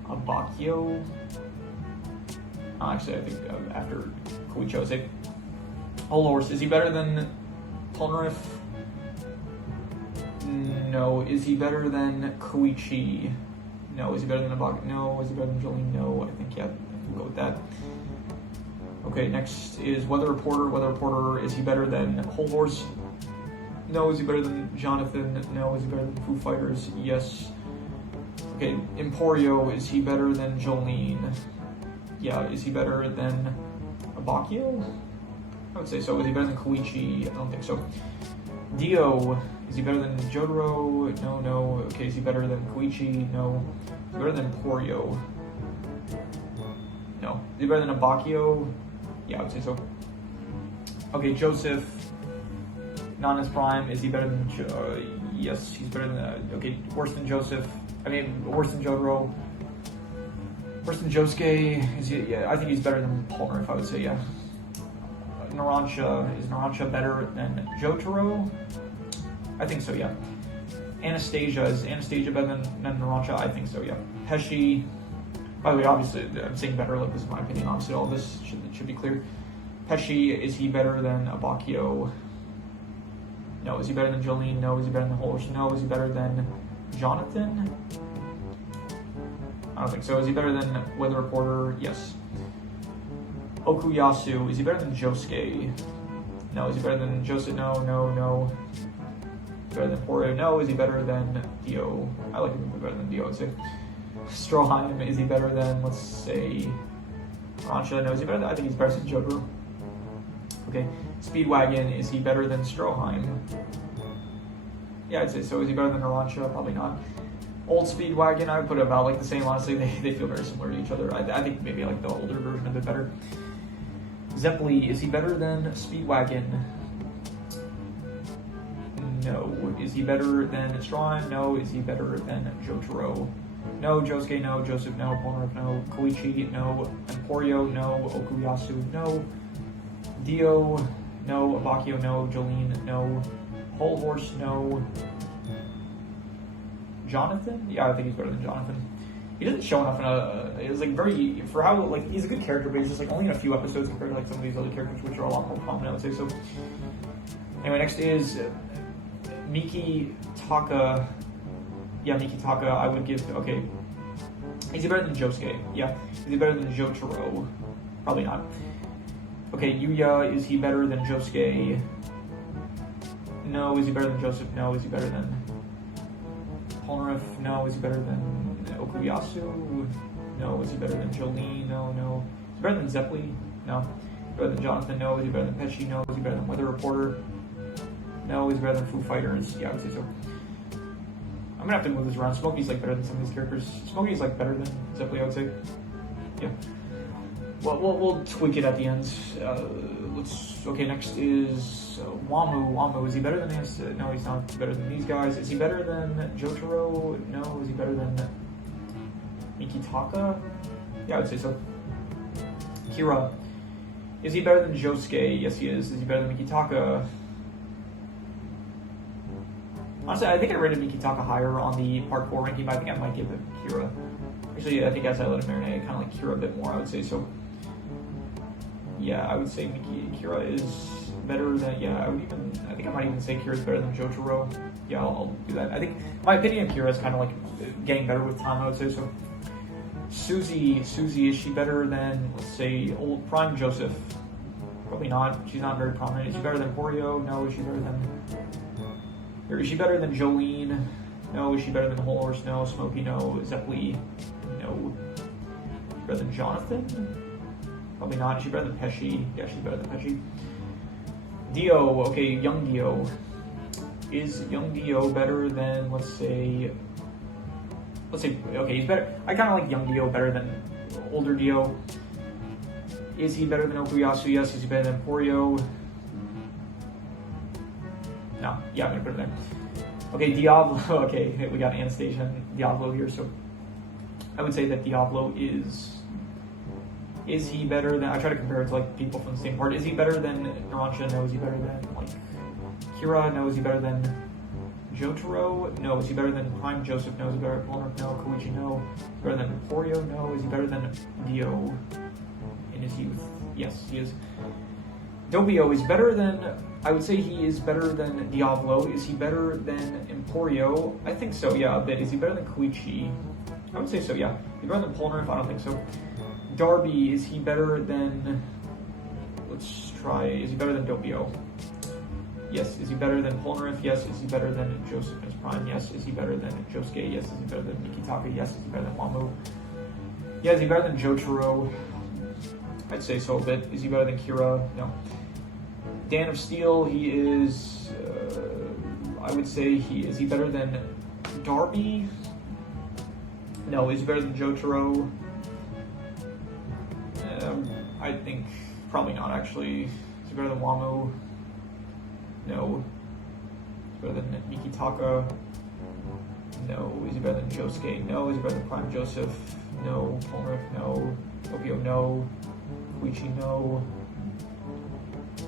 Abakio... Actually, I think after Koichi, I would say... Horse, is he better than Polnareff? No. Is he better than Koichi? No. Is he better than Abakio? No. Is he better than Jolene? No. I think, yeah, we'll go with that. Okay, next is Weather Reporter. Weather Reporter, is he better than Horse? No. Is he better than Jonathan? No. Is he better than Foo Fighters? Yes. Okay, Emporio, is he better than Jolene? Yeah. Is he better than Abakio? I would say so. Is he better than Koichi? I don't think so. Dio, is he better than Jotaro? No, no. Okay, is he better than Koichi? No. Is he better than Porio? No. Is he better than Abakio? Yeah, I would say so. Okay, Joseph, Nana's Prime, is he better than... yes, he's better than... okay, worse than Joseph. I mean, worse than Jotaro. Worse than Josuke. Is he... yeah, I think he's better than Polnareff, I would say, yeah. Narancia, is Narancia better than Jotaro? I think so, yeah. Anastasia, is Anastasia better than Narancia? I think so, yeah. Pesci, by the way, obviously, I'm saying better, like, this is my opinion, obviously, all this should be clear. Pesci, is he better than Abakio? No. Is he better than Jolene? No. Is he better than Horse? No. Is he better than Jonathan? I don't think so. Is he better than Weather Reporter? Yes. Okuyasu, is he better than Josuke? No. Is he better than Joseph? No, no, no. Is he better than Porio? No. Is he better than Dio? I like him a bit better than Dio, I'd say. Stroheim, is he better than, let's say, Rancha? No. Is he better than, I think he's better than Jotaro. Okay, Speedwagon, is he better than Stroheim? Yeah, I'd say so. Is he better than Narancia? Probably not. Old Speedwagon, I would put about like the same, honestly. They feel very similar to each other. I think maybe like the older version a bit better. Zeppeli, is he better than Speedwagon? No. Is he better than Stroheim? No. Is he better than Jotaro? No. Josuke, no. Joseph, no. Polnareff, no. Koichi, no. Emporio, no. Okuyasu, no. Dio, no. Abakio, no. Jolene, no. Whole Horse, no. Jonathan? Yeah, I think he's better than Jonathan. He doesn't show enough in a. It's like very for how like he's a good character, but he's just like only in a few episodes compared to like some of these other characters, which are a lot more prominent, I would say. So anyway, next is Miki Taka. Yeah, Miki Taka. I would give. Okay, is he better than Josuke? Yeah. Is he better than Jotaro? Probably not. Okay, Yuya. Is he better than Josuke? No. Is he better than Joseph? No. Is he better than Polnareff? No. Is he better than Okuyasu? No. Is he better than Jolene? No. No. Is he better than Zeppeli? No. Is he better than Jonathan? No. Is he better than Pesci? No. Is he better than Weather Reporter? No. Is he better than Foo Fighters? Yeah, I would say so. I'm gonna have to move this around. Smokey's like better than some of these characters. Smokey's like better than Zeppeli, I would say. Yeah. Well, we'll tweak it at the end. Okay, next is Wamu. Wamu, is he better than this? No, he's not better than these guys. Is he better than Jotaro? No. Is he better than Mikitaka? Yeah, I would say so. Kira, is he better than Josuke? Yes, he is. Is he better than Mikitaka? Honestly, I think I rated Mikitaka higher on the Part 4 ranking, but I think I might give it Kira. Actually, I think as I let it marinate, I kind of like Kira a bit more, I would say so. Yeah, I would say Kira is better than, I think I might even say Kira is better than Jotaro. Yeah, I'll do that. I think, my opinion of Kira is kind of like getting better with time, I would say so. Susie, is she better than, let's say, old Prime Joseph? Probably not. She's not very prominent. Is she better than Porio? No. Is she better than... Or is she better than Jolene? No. Is she better than Whole Horse? No. Smokey? No. Zeppeli? No. Better than Jonathan? Probably not. Is she better than Pesci? Yeah, she's better than Pesci. Dio. Okay, young Dio. Is young Dio better than, let's say, okay, he's better. I kind of like young Dio better than older Dio. Is he better than Okuyasu? Yes. Is he better than Porio? No. Yeah, I'm gonna put it there. Okay, Diablo. Okay, we got Anastasia and Diablo here, so I would say that Diablo is he better than, I try to compare it to like people from the same part. Is he better than Narancia? No. Is he better than like Kira? No. Is he better than Jotaro? No. Is he better than Prime Joseph? No. Is he better than Polnareff? No. Koichi? No. Is he better than Emporio? No. Is he better than Dio in his youth? Yes, he is. Dobio is better than, I would say he is better than Diablo. Is he better than Emporio? I think so, yeah, a bit. Is he better than Koichi? I would say so, yeah. Is he better than Polnareff? I don't think so. Darby, is he better than, let's try, is he better than Dobio? Yes. Is he better than Polnareff? Yes. Is he better than Joseph as Prime? Yes. Is he better than Josuke? Yes. Is he better than Mikitaka? Yes. Is he better than Wamu? Yeah. Is he better than Jotaro? I'd say so a bit. Is he better than Kira? No. Dan of Steel, he is, I would say is he better than Darby? No. Is he better than Jotaro? I think probably not, actually. Is he better than Wamu? No. Is he better than Mikitaka? No. Is he better than Josuke? No. Is he better than Prime Joseph? No. Polnareff? No. Opio? No. Koichi? No. Is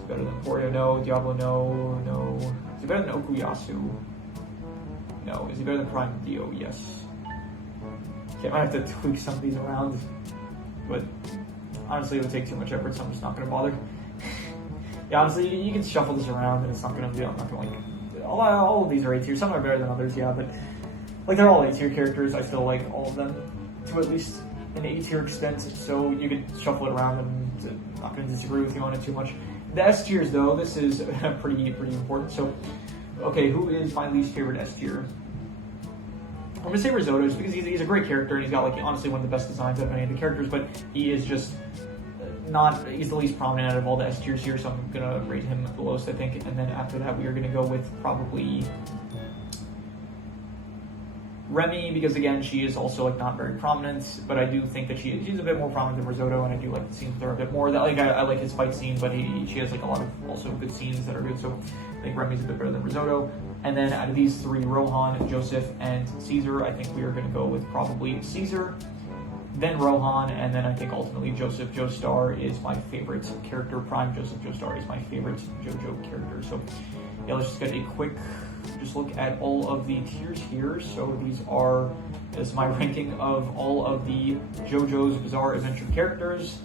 he better than Porio? No. Diablo? No. No. Is he better than Okuyasu? No. Is he better than Prime Dio? Yes. Okay, I might have to tweak some of these around, but honestly, it would take too much effort, so I'm just not going to bother. Yeah, honestly, you can shuffle this around, and it's not going to be. I'm not going to like. All of these are A tier. Some are better than others, yeah, but like they're all A tier characters. I still like all of them to at least an A tier extent. So you could shuffle it around, and I'm not going to disagree with you on it too much. The S tiers, though, this is pretty important. So, okay, who is my least favorite S tier? I'm gonna say Risotto just because he's a great character and he's got like honestly one of the best designs of any of the characters, but he is just he's the least prominent out of all the S tiers here, so I'm gonna rate him the lowest, I think. And then after that, we are gonna go with probably Remy, because again, she is also like not very prominent, but I do think that she's a bit more prominent than Risotto, and I do like the scenes with her a bit more. That like I like his fight scene, but she has like a lot of also good scenes that are good. So I think Remy's a bit better than Risotto. And then out of these three, Rohan, Joseph, and Caesar, I think we are going to go with probably Caesar, then Rohan, and then I think ultimately Joseph Joestar is my favorite character. Prime Joseph Joestar is my favorite JoJo character. So yeah, let's just get a quick look at all of the tiers here. So this is my ranking of all of the JoJo's Bizarre Adventure characters.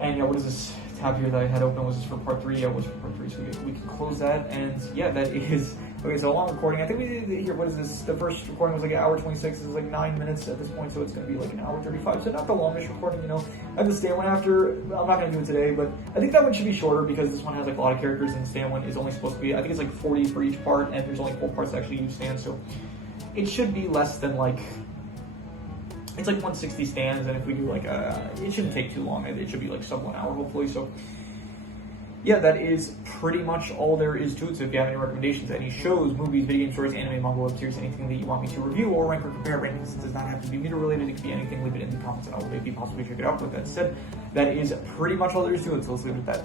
And yeah, what is this tab here that I had open? Was this for part 3? Yeah, it was for part 3, so we can close that. And yeah, that is, okay, so a long recording. I think we did here, what is this? The first recording was like 1:26. This is like 9 minutes at this point, so it's going to be like 1:35. So not the longest recording, you know. I have the Stan one after. I'm not going to do it today, but I think that one should be shorter because this one has like a lot of characters, and the Stan one is only supposed to be, I think it's like 40 for each part, and there's only 4 parts that actually use Stan, so it should be less than like, it's like 160 stands, and if we do like it shouldn't take too long. It should be like sub 1 hour, hopefully. So yeah, that is pretty much all there is to it. So if you have any recommendations, any shows, movies, video game stories, anime, manga, web series, anything that you want me to review or rank or compare, rankings does not have to be meter related. It could be anything. Leave it in the comments, and I will maybe possibly check it out. With that said, that is pretty much all there is to it. So let's leave it at that.